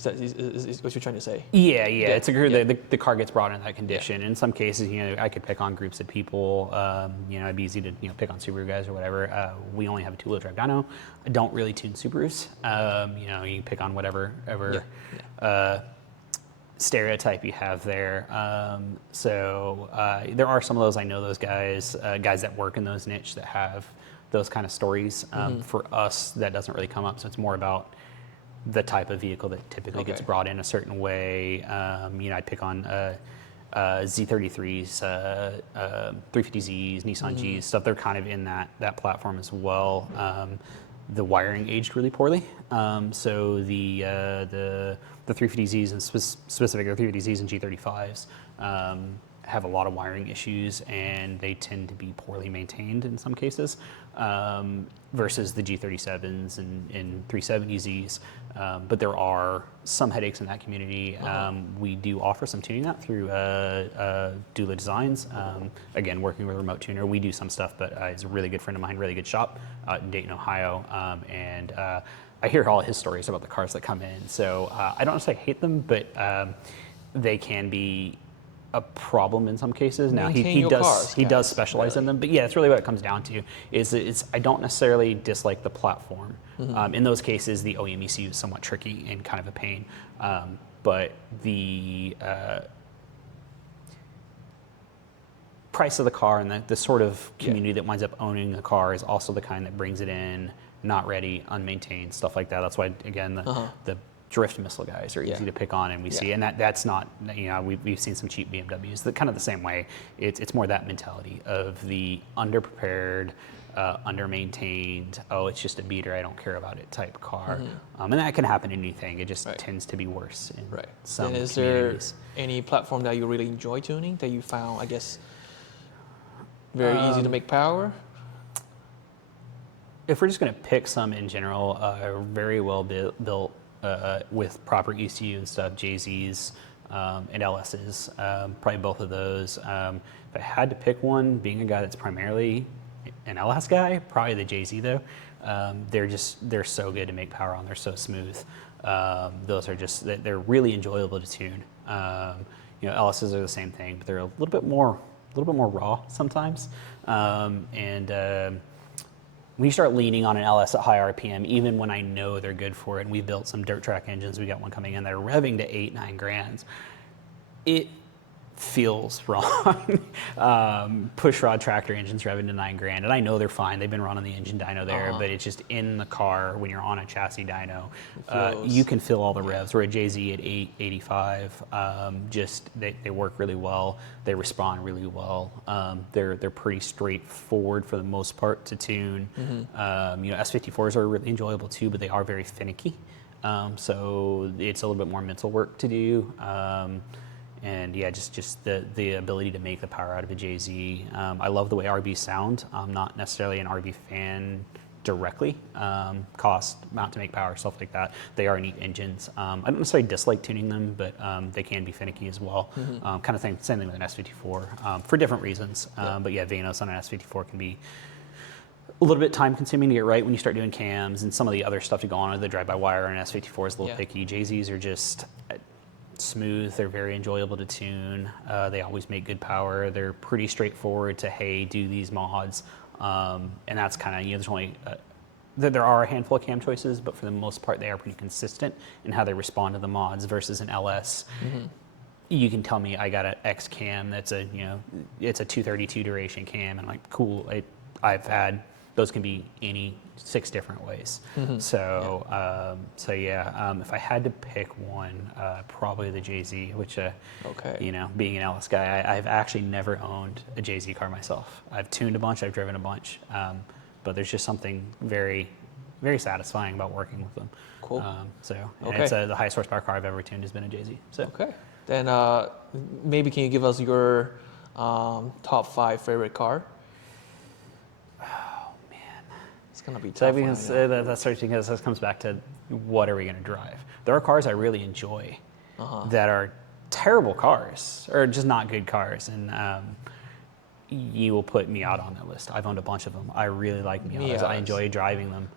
Is what you're trying to say? Yeah. It's a group. The car gets brought in that condition. In some cases, I could pick on groups of people. It'd be easy to pick on Subaru guys or whatever. We only have a 2-wheel drive dyno. I don't really tune Subarus. You can pick on whatever stereotype you have there. There are some of those. I know those guys that work in those niche that have those kind of stories. For us, that doesn't really come up. So it's more about the type of vehicle that typically gets brought in a certain way. I pick on Z33s, 350Zs, Nissan Gs, stuff. They're kind of in that platform as well. The wiring aged really poorly. So the 350Zs and specifically the 350Zs and G35s have a lot of wiring issues, and they tend to be poorly maintained in some cases, versus the G37s and 370Zs. But there are some headaches in that community. We do offer some tuning that through Dula Designs. Again, working with a remote tuner, we do some stuff, but he's a really good friend of mine, really good shop in Dayton, Ohio. And I hear all his stories about the cars that come in. So I don't necessarily hate them, but they can be a problem in some cases. Now Maintain he your does cars, he does guys, specialize in really. them, but yeah, that's really what it comes down to. It's I don't necessarily dislike the platform. In those cases, the OEM ECU is somewhat tricky and kind of a pain, but the price of the car and the sort of community that winds up owning the car is also the kind that brings it in not ready, unmaintained, stuff like that. That's why, again, the drift missile guys are easy to pick on, and we see, and that's not, we've seen some cheap BMWs that kind of the same way. It's more that mentality of the underprepared, under-maintained, oh, it's just a beater, I don't care about it type car. And that can happen in anything. It just tends to be worse in some And is communities. there any platform that you really enjoy tuning that you found, I guess, very easy to make power? If we're just going to pick some in general, very well built with proper ECU and stuff, JZs and LSs, probably both of those. If I had to pick one, being a guy that's primarily an LS guy, probably the JZ though. They're so good to make power on. They're so smooth. Those are just, they're really enjoyable to tune. LSs are the same thing, but they're a little bit more raw sometimes. When you start leaning on an LS at high RPM, even when I know they're good for it, and we built some dirt track engines, we got one coming in that are revving to 8-9 grand, it feels wrong. Push rod tractor engines revving to 9 grand, and I know they're fine. They've been running the engine dyno there, but it's just in the car when you're on a chassis dyno, you can feel all the revs. We're a JZ at 85. They work really well. They respond really well. They're pretty straightforward for the most part to tune. S54s are really enjoyable too, but they are very finicky. So it's a little bit more mental work to do. And yeah, just the ability to make the power out of a JZ. I love the way RBs sound. I'm not necessarily an RB fan directly. Cost, amount to make power, stuff like that. They are neat engines. I don't necessarily dislike tuning them, but they can be finicky as well. Kind of same thing with an S54 for different reasons. But yeah, Vanos on an S54 can be a little bit time consuming to get right when you start doing cams, and some of the other stuff to go on with the drive-by-wire on an S54 is a little picky. JZs are just smooth. They're very enjoyable to tune. They always make good power. They're pretty straightforward to, hey, do these mods. And that's kind of, there's only, there are a handful of cam choices, but for the most part, they are pretty consistent in how they respond to the mods versus an LS. You can tell me I got an X cam that's it's a 232 duration cam, and I'm like, cool. I've had, those can be any 6 different ways. So if I had to pick one, probably the JZ, which, being an LS guy, I've actually never owned a JZ car myself. I've tuned a bunch, I've driven a bunch, but there's just something very, very satisfying about working with them. Cool. It's the highest horsepower car I've ever tuned has been a JZ. So. Okay. Then maybe can you give us your top 5 favorite car? It's gonna be tough. That comes back to what are we going to drive? There are cars I really enjoy that are terrible cars or just not good cars, and you will put Miata on that list. I've owned a bunch of them. I really like Miatas. I enjoy driving them.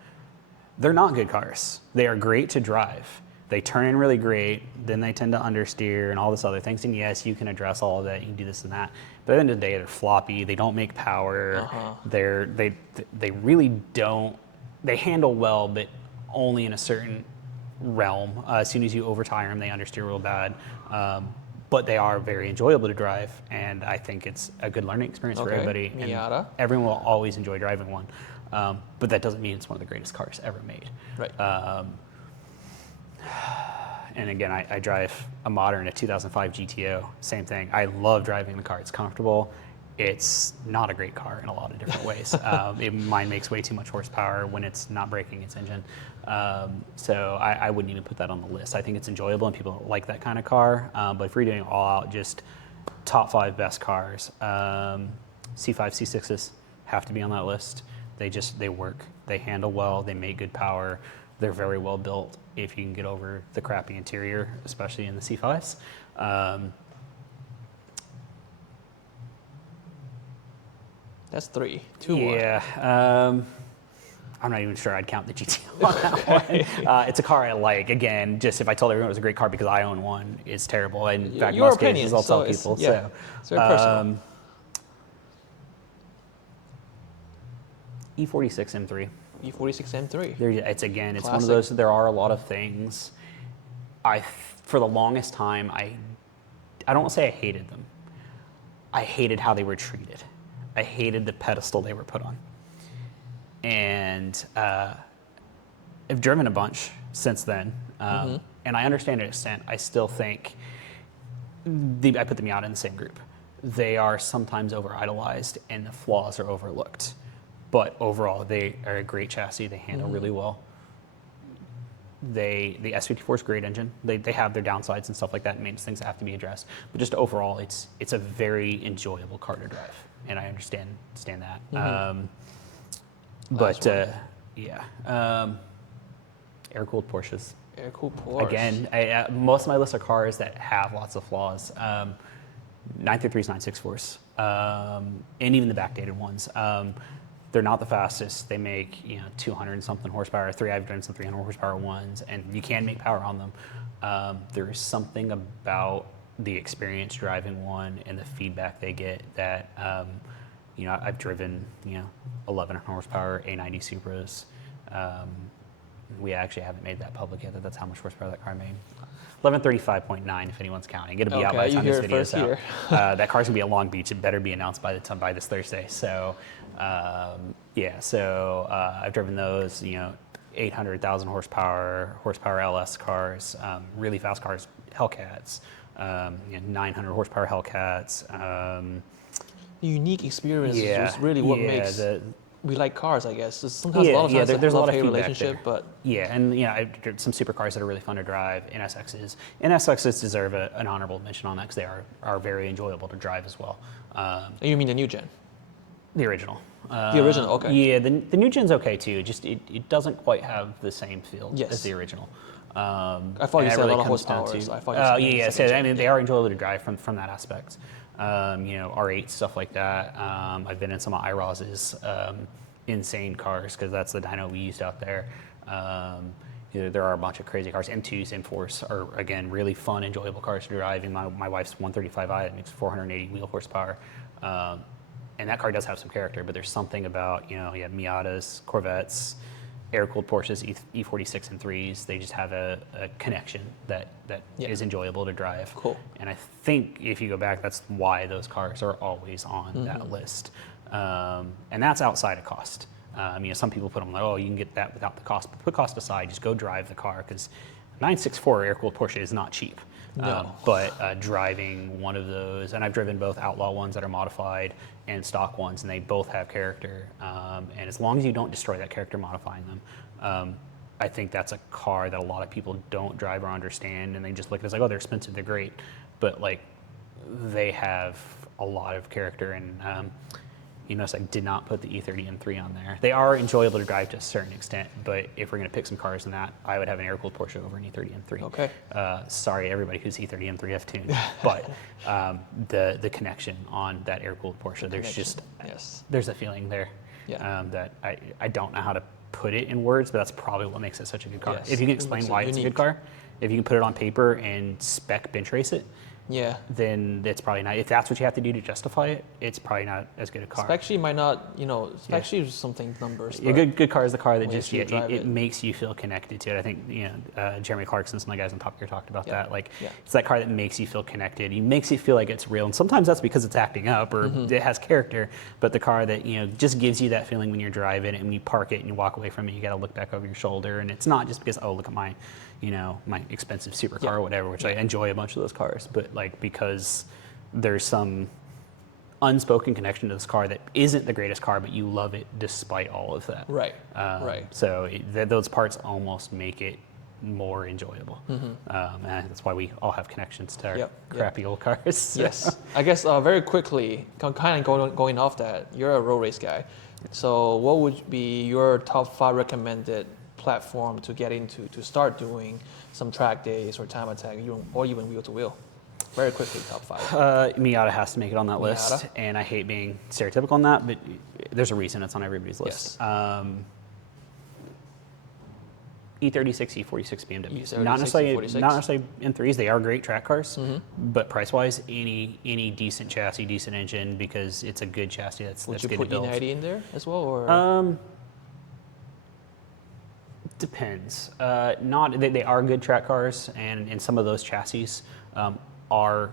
They're not good cars. They are great to drive. They turn in really great, then they tend to understeer and all this other things. And yes, you can address all of that. You can do this and that. But at the end of the day, they're floppy. They don't make power. They really don't. They handle well, but only in a certain realm. As soon as you overtire them, they understeer real bad. But they are very enjoyable to drive, and I think it's a good learning experience for everybody. Miata. And everyone will always enjoy driving one. But that doesn't mean it's one of the greatest cars ever made. Right. And again, I drive a modern, a 2005 GTO. Same thing. I love driving the car. It's comfortable. It's not a great car in a lot of different ways. Mine makes way too much horsepower when it's not braking its engine. So I wouldn't even put that on the list. I think it's enjoyable and people like that kind of car. But if we're doing all out, just top 5 best cars, C5, C6s have to be on that list. They work. They handle well. They make good power. They're very well built if you can get over the crappy interior, especially in the C5s. That's 3. 2 more. Yeah. I'm not even sure I'd count the GTO on that one. It's a car I like. Again, just if I told everyone it was a great car because I own one, it's terrible. And in fact, Your most opinion, cases I'll so tell it's, people. yeah, it's very personal. E46 M3. E46 M3. It's one of Classic. those. There are a lot of things. For the longest time, I don't want to say I hated them. I hated how they were treated. I hated the pedestal they were put on. And I've driven a bunch since then, and I understand to an extent. I still think I put the Miata in the same group. They are sometimes over-idolized, and the flaws are overlooked. But overall, they are a great chassis. They handle really well. The S54 is a great engine. They have their downsides and stuff like that. It means things that have to be addressed. But just overall, it's a very enjoyable car to drive, and I understand that. Air-cooled Porsches. Air-cooled Porsche. Again, most of my list are cars that have lots of flaws. 933s, 964s, and even the backdated ones. They're not the fastest. They make 200 and something horsepower. I've driven some 300 horsepower ones, and you can make power on them. There is something about the experience driving one and the feedback they get that I've driven 1100 horsepower A90 Supras. We actually haven't made that public yet. That's how much horsepower that car made. 1135.9 if anyone's counting. It'll be out by the time this video is out. That car's gonna be at Long Beach. It better be announced by this Thursday. So I've driven those. 800,000 horsepower LS cars, really fast cars, Hellcats, 900 horsepower Hellcats. The unique experience is really what makes we like cars, I guess. Sometimes a lot of times there's a lot of feedback relationship, there. but I've driven some supercars that are really fun to drive. NSXs deserve an honorable mention on that because they are very enjoyable to drive as well. you mean the new gen? The original. The original, okay. Yeah, the new gen's okay too. Just it doesn't quite have the same feel as the original. I thought you said a lot of horsepower. They are enjoyable to drive from that aspect. R8 stuff like that. I've been in some of IROS's insane cars because that's the dyno we used out there. There are a bunch of crazy cars. M2s, M4s are again really fun, enjoyable cars to drive. And my wife's 135i that makes 480 wheel horsepower. And that car does have some character, but there's something about, Miatas, Corvettes, air-cooled Porsches, E46 and 3s. They just have a connection that is enjoyable to drive. Cool. And I think if you go back, that's why those cars are always on that list. And that's outside of cost. Some people put them like, oh, you can get that without the cost. But put cost aside, just go drive the car because 964 air-cooled Porsche is not cheap. No. But driving one of those, and I've driven both outlaw ones that are modified and stock ones, and they both have character. And as long as you don't destroy that character modifying them, I think that's a car that a lot of people don't drive or understand, and they just look at it as like, oh, they're expensive, they're great. But they have a lot of character, and I did not put the E30 M3 on there. They are enjoyable to drive to a certain extent, but if we're going to pick some cars in that, I would have an air-cooled Porsche over an E30 M3. Okay. Sorry, everybody who's E30 M3 F-tuned, but the connection on that air-cooled Porsche, there's a feeling there that I don't know how to put it in words, but that's probably what makes it such a good car. Yes. If you can explain why it's a good car, if you can put it on paper and spec bench race it, then it's probably not. If that's what you have to do to justify it, it's probably not as good a car. Spec sheet might not, spec sheet is something numbers. A good car is the car that just it makes you feel connected to it. I think Jeremy Clarkson, some of the guys on Top Gear talked about that. It's that car that makes you feel connected. It makes you feel like it's real, and sometimes that's because it's acting up or it has character. But the car that just gives you that feeling when you're driving, and when you park it and you walk away from it, you got to look back over your shoulder, and it's not just because look at my my expensive supercar or whatever, which I enjoy a bunch of those cars, but because there's some unspoken connection to this car that isn't the greatest car, but you love it despite all of that. Right. Right. So those parts almost make it more enjoyable, and that's why we all have connections to our crappy old cars. So. Yes. I guess very quickly, kind of going off that, you're a road race guy. So what would be your top 5 recommended platform to get into to start doing some track days or time attack or even wheel to wheel? Very quickly, top 5. Miata has to make it on that list, and I hate being stereotypical on that, but there's a reason it's on everybody's list. E36, E46 BMWs. E36, Not necessarily, E46. not necessarily M3s. They are great track cars, but price-wise, any decent chassis, decent engine, because it's a good chassis. That's Would you good put to build. E90 in there as well, or? Depends. Not they are good track cars, and some of those chassis are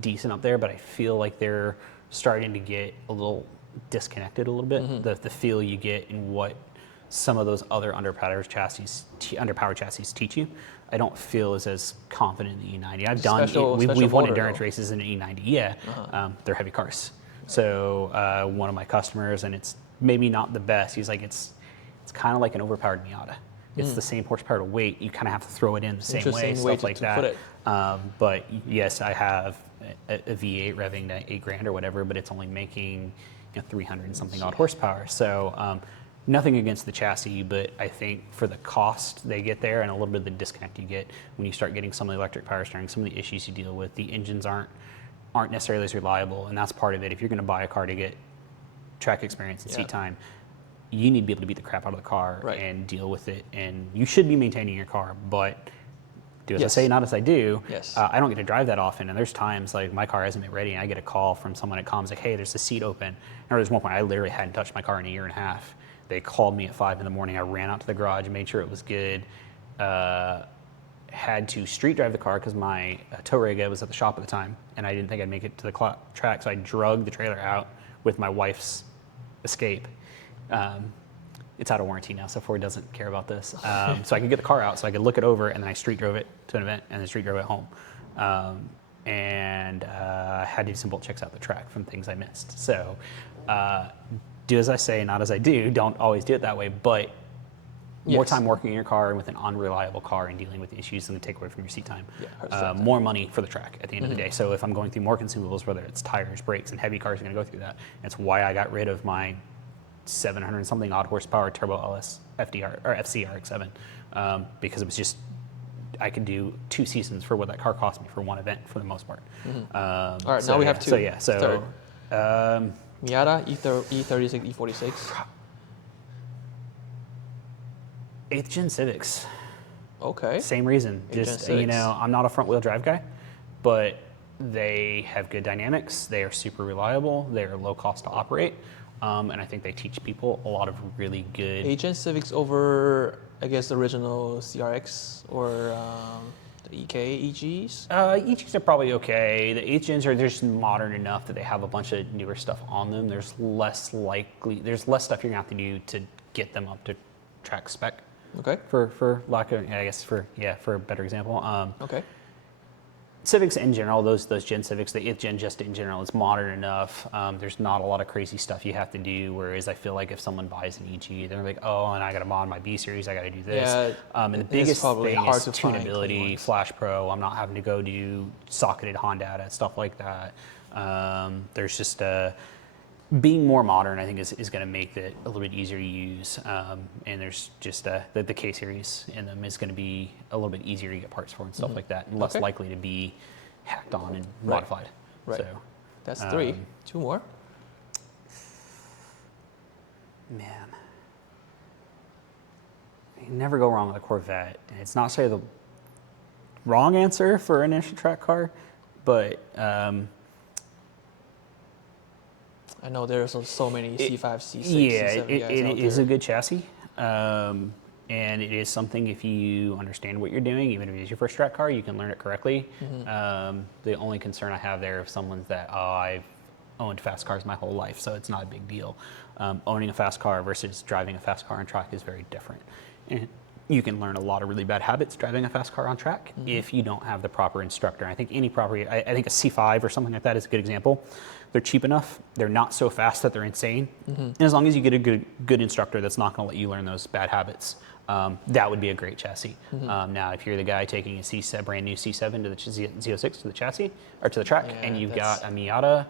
decent up there, but I feel like they're starting to get a little disconnected a little bit. The feel you get in what some of those other underpowered chassis teach you. I don't feel as confident in the E90. We've won endurance races in an E90. Yeah, they're heavy cars. So one of my customers, and it's maybe not the best. He's like, it's kind of like an overpowered Miata. It's the same horsepower to weight. You kind of have to throw it in the same way, stuff like that. But yes, I have a V8 revving to $8,000 or whatever, but it's only making 300 and something odd horsepower. So nothing against the chassis, but I think for the cost they get there and a little bit of the disconnect you get when you start getting some of the electric power steering, some of the issues you deal with, the engines aren't necessarily as reliable, and that's part of it. If you're going to buy a car to get track experience and seat time, you need to be able to beat the crap out of the car and deal with it. And you should be maintaining your car, but do as I say, not as I do. I don't get to drive that often. And there's times like my car hasn't been ready and I get a call from someone at comms like, hey, there's a seat open. And there's one point I literally hadn't touched my car in a year and a half. They called me at 5 in the morning. I ran out to the garage, made sure it was good. Had to street drive the car because my tow rig was at the shop at the time. And I didn't think I'd make it to the track. So I drug the trailer out with my wife's Escape. It's out of warranty now, so Ford doesn't care about this. So I could get the car out, so I could look it over, and then I street drove it to an event, and then street drove it home. And had to do some bolt checks out the track from things I missed. So do as I say, not as I do. Don't always do it that way, but more time working in your car and with an unreliable car and dealing with issues than to take away from your seat time. More money for the track at the end of the day. So if I'm going through more consumables, whether it's tires, brakes, and heavy cars are going to go through that. That's why I got rid of my 700 and something odd horsepower turbo LS FDR or FCR X7 because it was just I could do 2 seasons for what that car cost me for one event for the most part. All right, now we have 2. So Miata, E36, E46. 8th gen Civics. Okay. Same reason. Just I'm not a front wheel drive guy, but they have good dynamics. They are super reliable. They are low cost to operate. And I think they teach people a lot of really good... 8th gen Civics over, I guess, the original CRX or the EK EGs? EGs are probably okay. The 8th gens are just modern enough that they have a bunch of newer stuff on them. There's less stuff you're going to have to do to get them up to track spec. Okay. For lack of, I guess, for a better example. Okay. Civics in general, those Gen Civics, the 8th Gen just in general, it's modern enough. There's not a lot of crazy stuff you have to do, whereas I feel like if someone buys an EG, they're like, oh, and I got to mod my B series, I got to do this. And the biggest thing is tunability, Flash Pro. I'm not having to go do socketed Honda data, stuff like that. There's just being more modern, I think, is going to make it a little bit easier to use. And there's just the K series in them is going to be a little bit easier to get parts for and stuff like that, and less likely to be hacked on and modified. Right. So, that's 3. 2 more. Man, you never go wrong with a Corvette. And it's not say the wrong answer for an initial track car, but I know there's so many C5, C6, yeah, C7 guys it is a good chassis. And it is something, if you understand what you're doing, even if it is your first track car, you can learn it correctly. The only concern I have there, if someone's that, I've owned fast cars my whole life, so it's not a big deal. Owning a fast car versus driving a fast car on track is very different. And you can learn a lot of really bad habits driving a fast car on track if you don't have the proper instructor. I think I think a C5 or something like that is a good example. They're cheap enough. They're not so fast that they're insane. And as long as you get a good instructor that's not going to let you learn those bad habits, that would be a great chassis. Now, if you're the guy taking a brand new C7 to the Z06 to the chassis or to the track, and you've got a Miata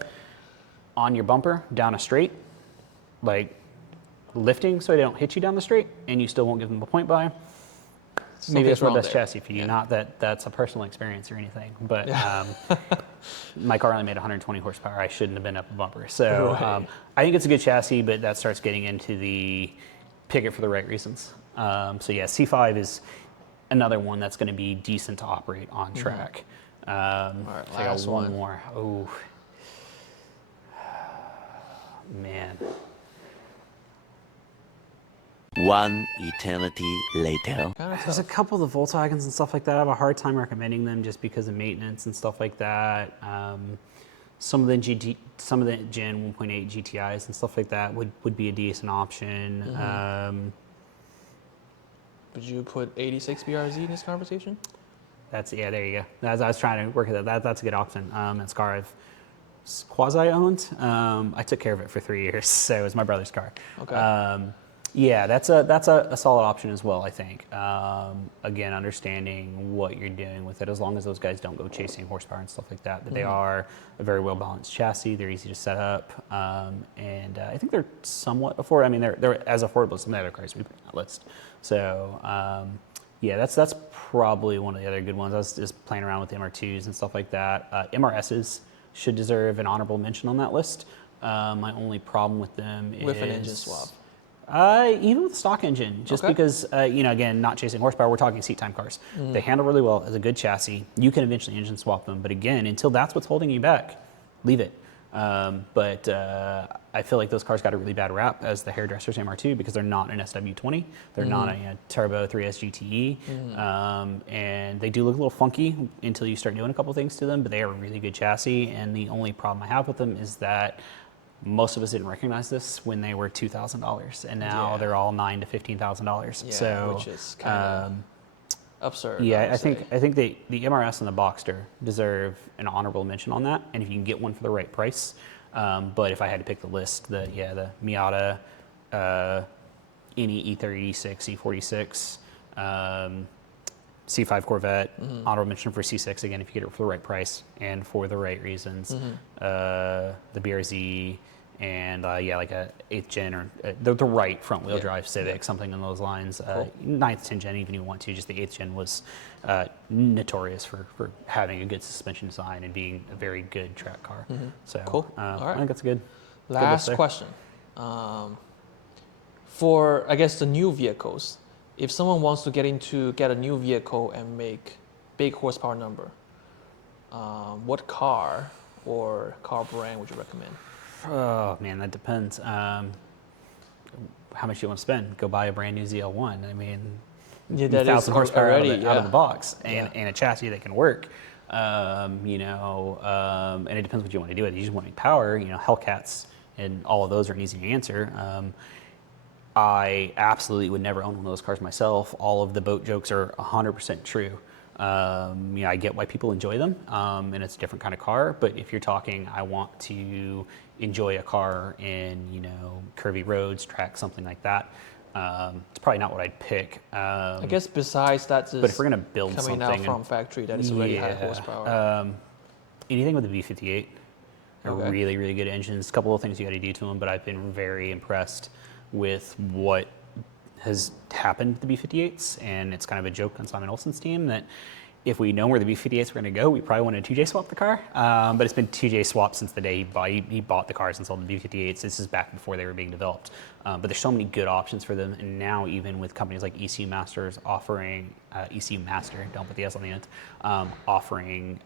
on your bumper down a straight, like lifting so they don't hit you down the straight, and you still won't give them a point by, maybe that's not the best chassis for you. Not that that's a personal experience or anything, but my car only made 120 horsepower. I shouldn't have been up a bumper. So I think it's a good chassis, but that starts getting into the pick it for the right reasons. So yeah, C5 is another one that's going to be decent to operate on track. All right, So I got last one one. more. Oh, man. One eternity later. Kind of There's a tough. couple of the Volkswagens and stuff like that. I have a hard time recommending them just because of maintenance and stuff like that. Some of the Gen 1.8 GTIs and stuff like that would be a decent option. Would you put 86 BRZ in this conversation? Yeah, there you go. As I was trying to work at that's a good option. It's a car I've quasi-owned. I took care of it for 3 years, so it was my brother's car. Okay. Yeah, that's a solid option as well, I think. Again, understanding what you're doing with it, as long as those guys don't go chasing horsepower and stuff like that. But they are a very well-balanced chassis. They're easy to set up, and I think they're somewhat affordable. I mean, they're as affordable as some of the other cars we put on that list. So yeah, that's probably one of the other good ones. I was just playing around with MR2s and stuff like that. MRSs should deserve an honorable mention on that list. My only problem with them With is an engine swap. Even with the stock engine, just Okay. because, again, not chasing horsepower, we're talking seat time cars. They handle really well as a good chassis. You can eventually engine swap them, but again, until that's what's holding you back, leave it. But I feel like those cars got a really bad rap as the hairdressers MR2 because they're not an SW20. They're not a turbo 3S GTE. And they do look a little funky until you start doing a couple things to them, but they are a really good chassis. And the only problem I have with them is that most of us didn't recognize this when they were $2,000, and now Yeah. they're all $9,000 to $15,000. Yeah, So, which is kind of absurd. yeah, would I think say. the MRS and the Boxster deserve an honorable mention on that, and if you can get one for the right price. But if I had to pick the list, the Miata, any E30, E6, E46, C5 Corvette, honorable mention for C6 again if you get it for the right price and for the right reasons. The BRZ. And like a 8th gen or the right front wheel drive Civic, something in those lines. 9th, 10th gen, even if you want to. Just the 8th gen was notorious for having a good suspension design and being a very good track car. So Cool. All I right. think that's a good. Last there. question. For, I guess, the new vehicles, if someone wants to get a new vehicle and make big horsepower number, what car or car brand would you recommend? Oh man, that depends. How much you want to spend? Go buy a brand new ZL1. I mean, Yeah, that is 1,000 horsepower already, out of the box, Yeah. and a chassis that can work. And it depends what you want to do with it. You just want power. Hellcats and all of those are an easy answer. I absolutely would never own one of those cars myself. All of the boat jokes are 100% true. I get why people enjoy them, and it's a different kind of car. But if you're talking, I want to enjoy a car in, curvy roads, track, something like that, it's probably not what I'd pick. I guess besides that, But if we're gonna build coming out something, from factory that is already high horsepower. Anything with a V58, are Okay. really, really good engines. A couple of things you got to do to them, but I've been very impressed with what has happened to the B58s, and it's kind of a joke on Simon Olsen's team that if we know where the B58s were going to go, we probably want to 2J swap the car. But it's been 2J swapped since the day he bought the cars and sold the B58s. This is back before they were being developed. But there's so many good options for them, and now even with companies like ECU Masters offering ECU Master, don't put the S on the end, offering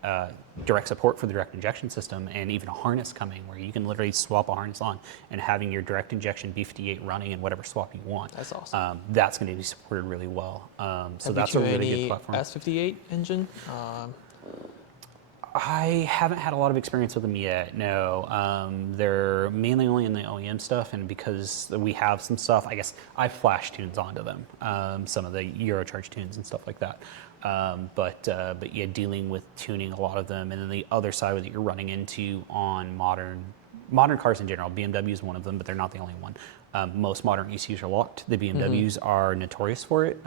direct support for the direct injection system, and even a harness coming where you can literally swap a harness on and having your direct injection B58 running in whatever swap you want. That's awesome. That's going to be supported really well. So Have that's you a really any good platform. S58 engine? I haven't had a lot of experience with them yet, no. They're mainly only in the OEM stuff, and because we have some stuff, I guess I flash tunes onto them, some of the Eurocharge tunes and stuff like that. But yeah, dealing with tuning a lot of them, and then the other side that you're running into on modern cars in general, BMW is one of them, but they're not the only one. Most modern ECUs are locked. The BMWs are notorious for it.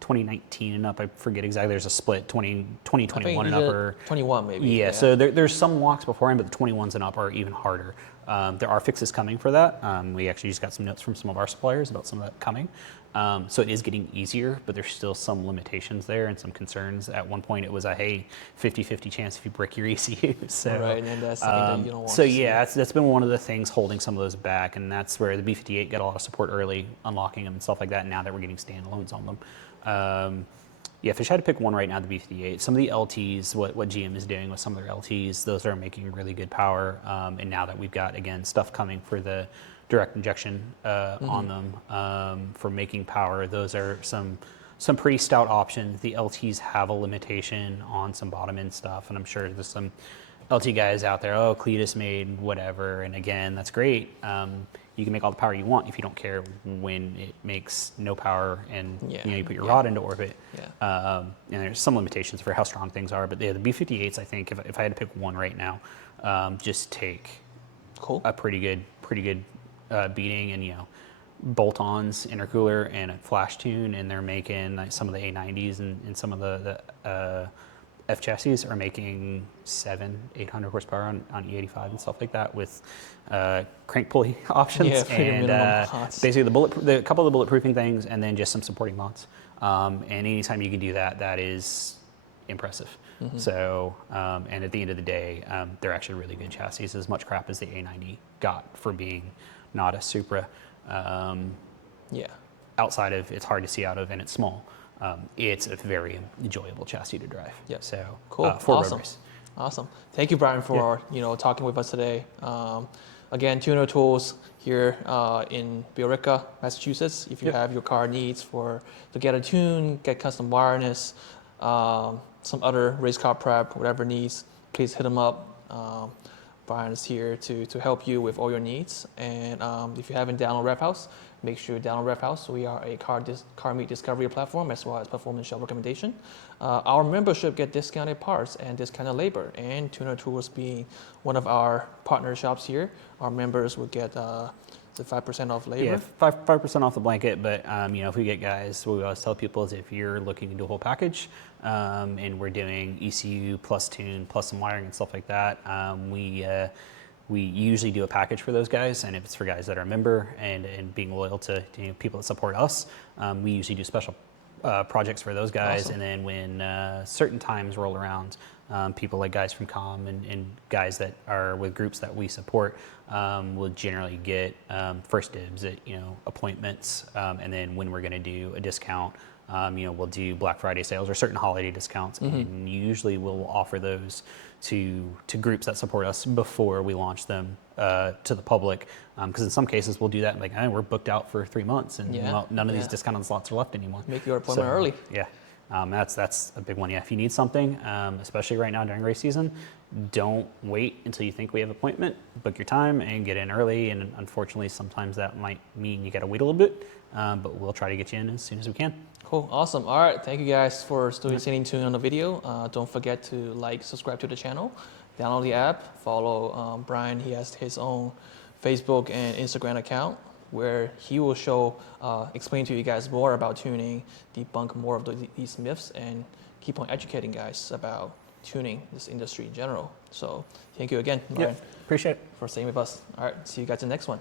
2019 and up. I forget exactly. There's a split 2021 and I think up. Or 21 maybe. yeah. So there's some walks beforehand, but the 21s and up are even harder. There are fixes coming for that. We actually just got some notes from some of our suppliers about some of that coming. So it is getting easier, but there's still some limitations there and some concerns. At one point, it was a 50-50 chance if you brick your ECU. So, Right, and that's something that you don't want so to see. yeah, that's been one of the things holding some of those back, and that's where the B58 got a lot of support early, unlocking them and stuff like that. And now that we're getting standalones on them. Yeah, if I had to pick one right now, the B58. Some of the LTs, what GM is doing with some of their LTs, those are making really good power. And now that we've got, again, stuff coming for the direct injection on them for making power, those are some pretty stout options. The LTs have a limitation on some bottom end stuff, and I'm sure there's some LT guys out there, oh, Cletus made whatever, and again, that's great. You can make all the power you want if you don't care when it makes no power and you put your rod into orbit. Yeah. And there's some limitations for how strong things are, but yeah, the B58s, I think, if I had to pick one right now, just take a pretty good beating, and bolt-ons, intercooler, and a flash tune, and they're making some of the A90s and some of the F chassis are making 700-800 horsepower on E85 and stuff like that with crank pulley options and basically the couple of the bulletproofing things, and then just some supporting mods. And anytime you can do that, that is impressive. So, and at the end of the day, they're actually really good chassis. As much crap as the A90 got for being not a Supra. Outside of, it's hard to see out of, and it's small. It's a very enjoyable chassis to drive. Yeah. So cool. Awesome. Awesome. Thank you, Brian, for talking with us today. Again, Tuner Tools here in Billerica, Massachusetts. If you have your car needs to get a tune, get custom wireless, some other race car prep, whatever needs, please hit them up. Brian is here to help you with all your needs. And if you haven't downloaded Revhaus, make sure you download Revhaus. We are a car meet discovery platform as well as performance shop recommendation. Our membership get discounted parts and discounted labor, and Tuner Tools being one of our partner shops here, our members will get the 5% off labor. Yeah, 5% off the blanket, but if we get guys, what we always tell people is if you're looking to do a whole package, and we're doing ECU plus tune plus some wiring and stuff like that, we usually do a package for those guys, and if it's for guys that are a member and being loyal to people that support us, we usually do special projects for those guys. Awesome. And then when certain times roll around, people like guys from COM and guys that are with groups that we support will generally get first dibs at appointments, and then when we're going to do a discount, we'll do Black Friday sales or certain holiday discounts, and usually we'll offer those to groups that support us before we launch them to the public, because in some cases we'll do that like, we're booked out for 3 months, and none of these discounted slots are left anymore. Make your appointment early. Yeah. That's a big one. Yeah, if you need something, especially right now during race season, don't wait until you think we have an appointment. Book your time and get in early. And unfortunately, sometimes that might mean you got to wait a little bit, but we'll try to get you in as soon as we can. Cool, awesome. All right, thank you guys for staying tuned on the video. Don't forget to subscribe to the channel, download the app, follow Brian. He has his own Facebook and Instagram account, where he will explain to you guys more about tuning, debunk more of these myths, and keep on educating guys about tuning this industry in general. So thank you again, Brian, appreciate it, for staying with us. All right, see you guys in the next one.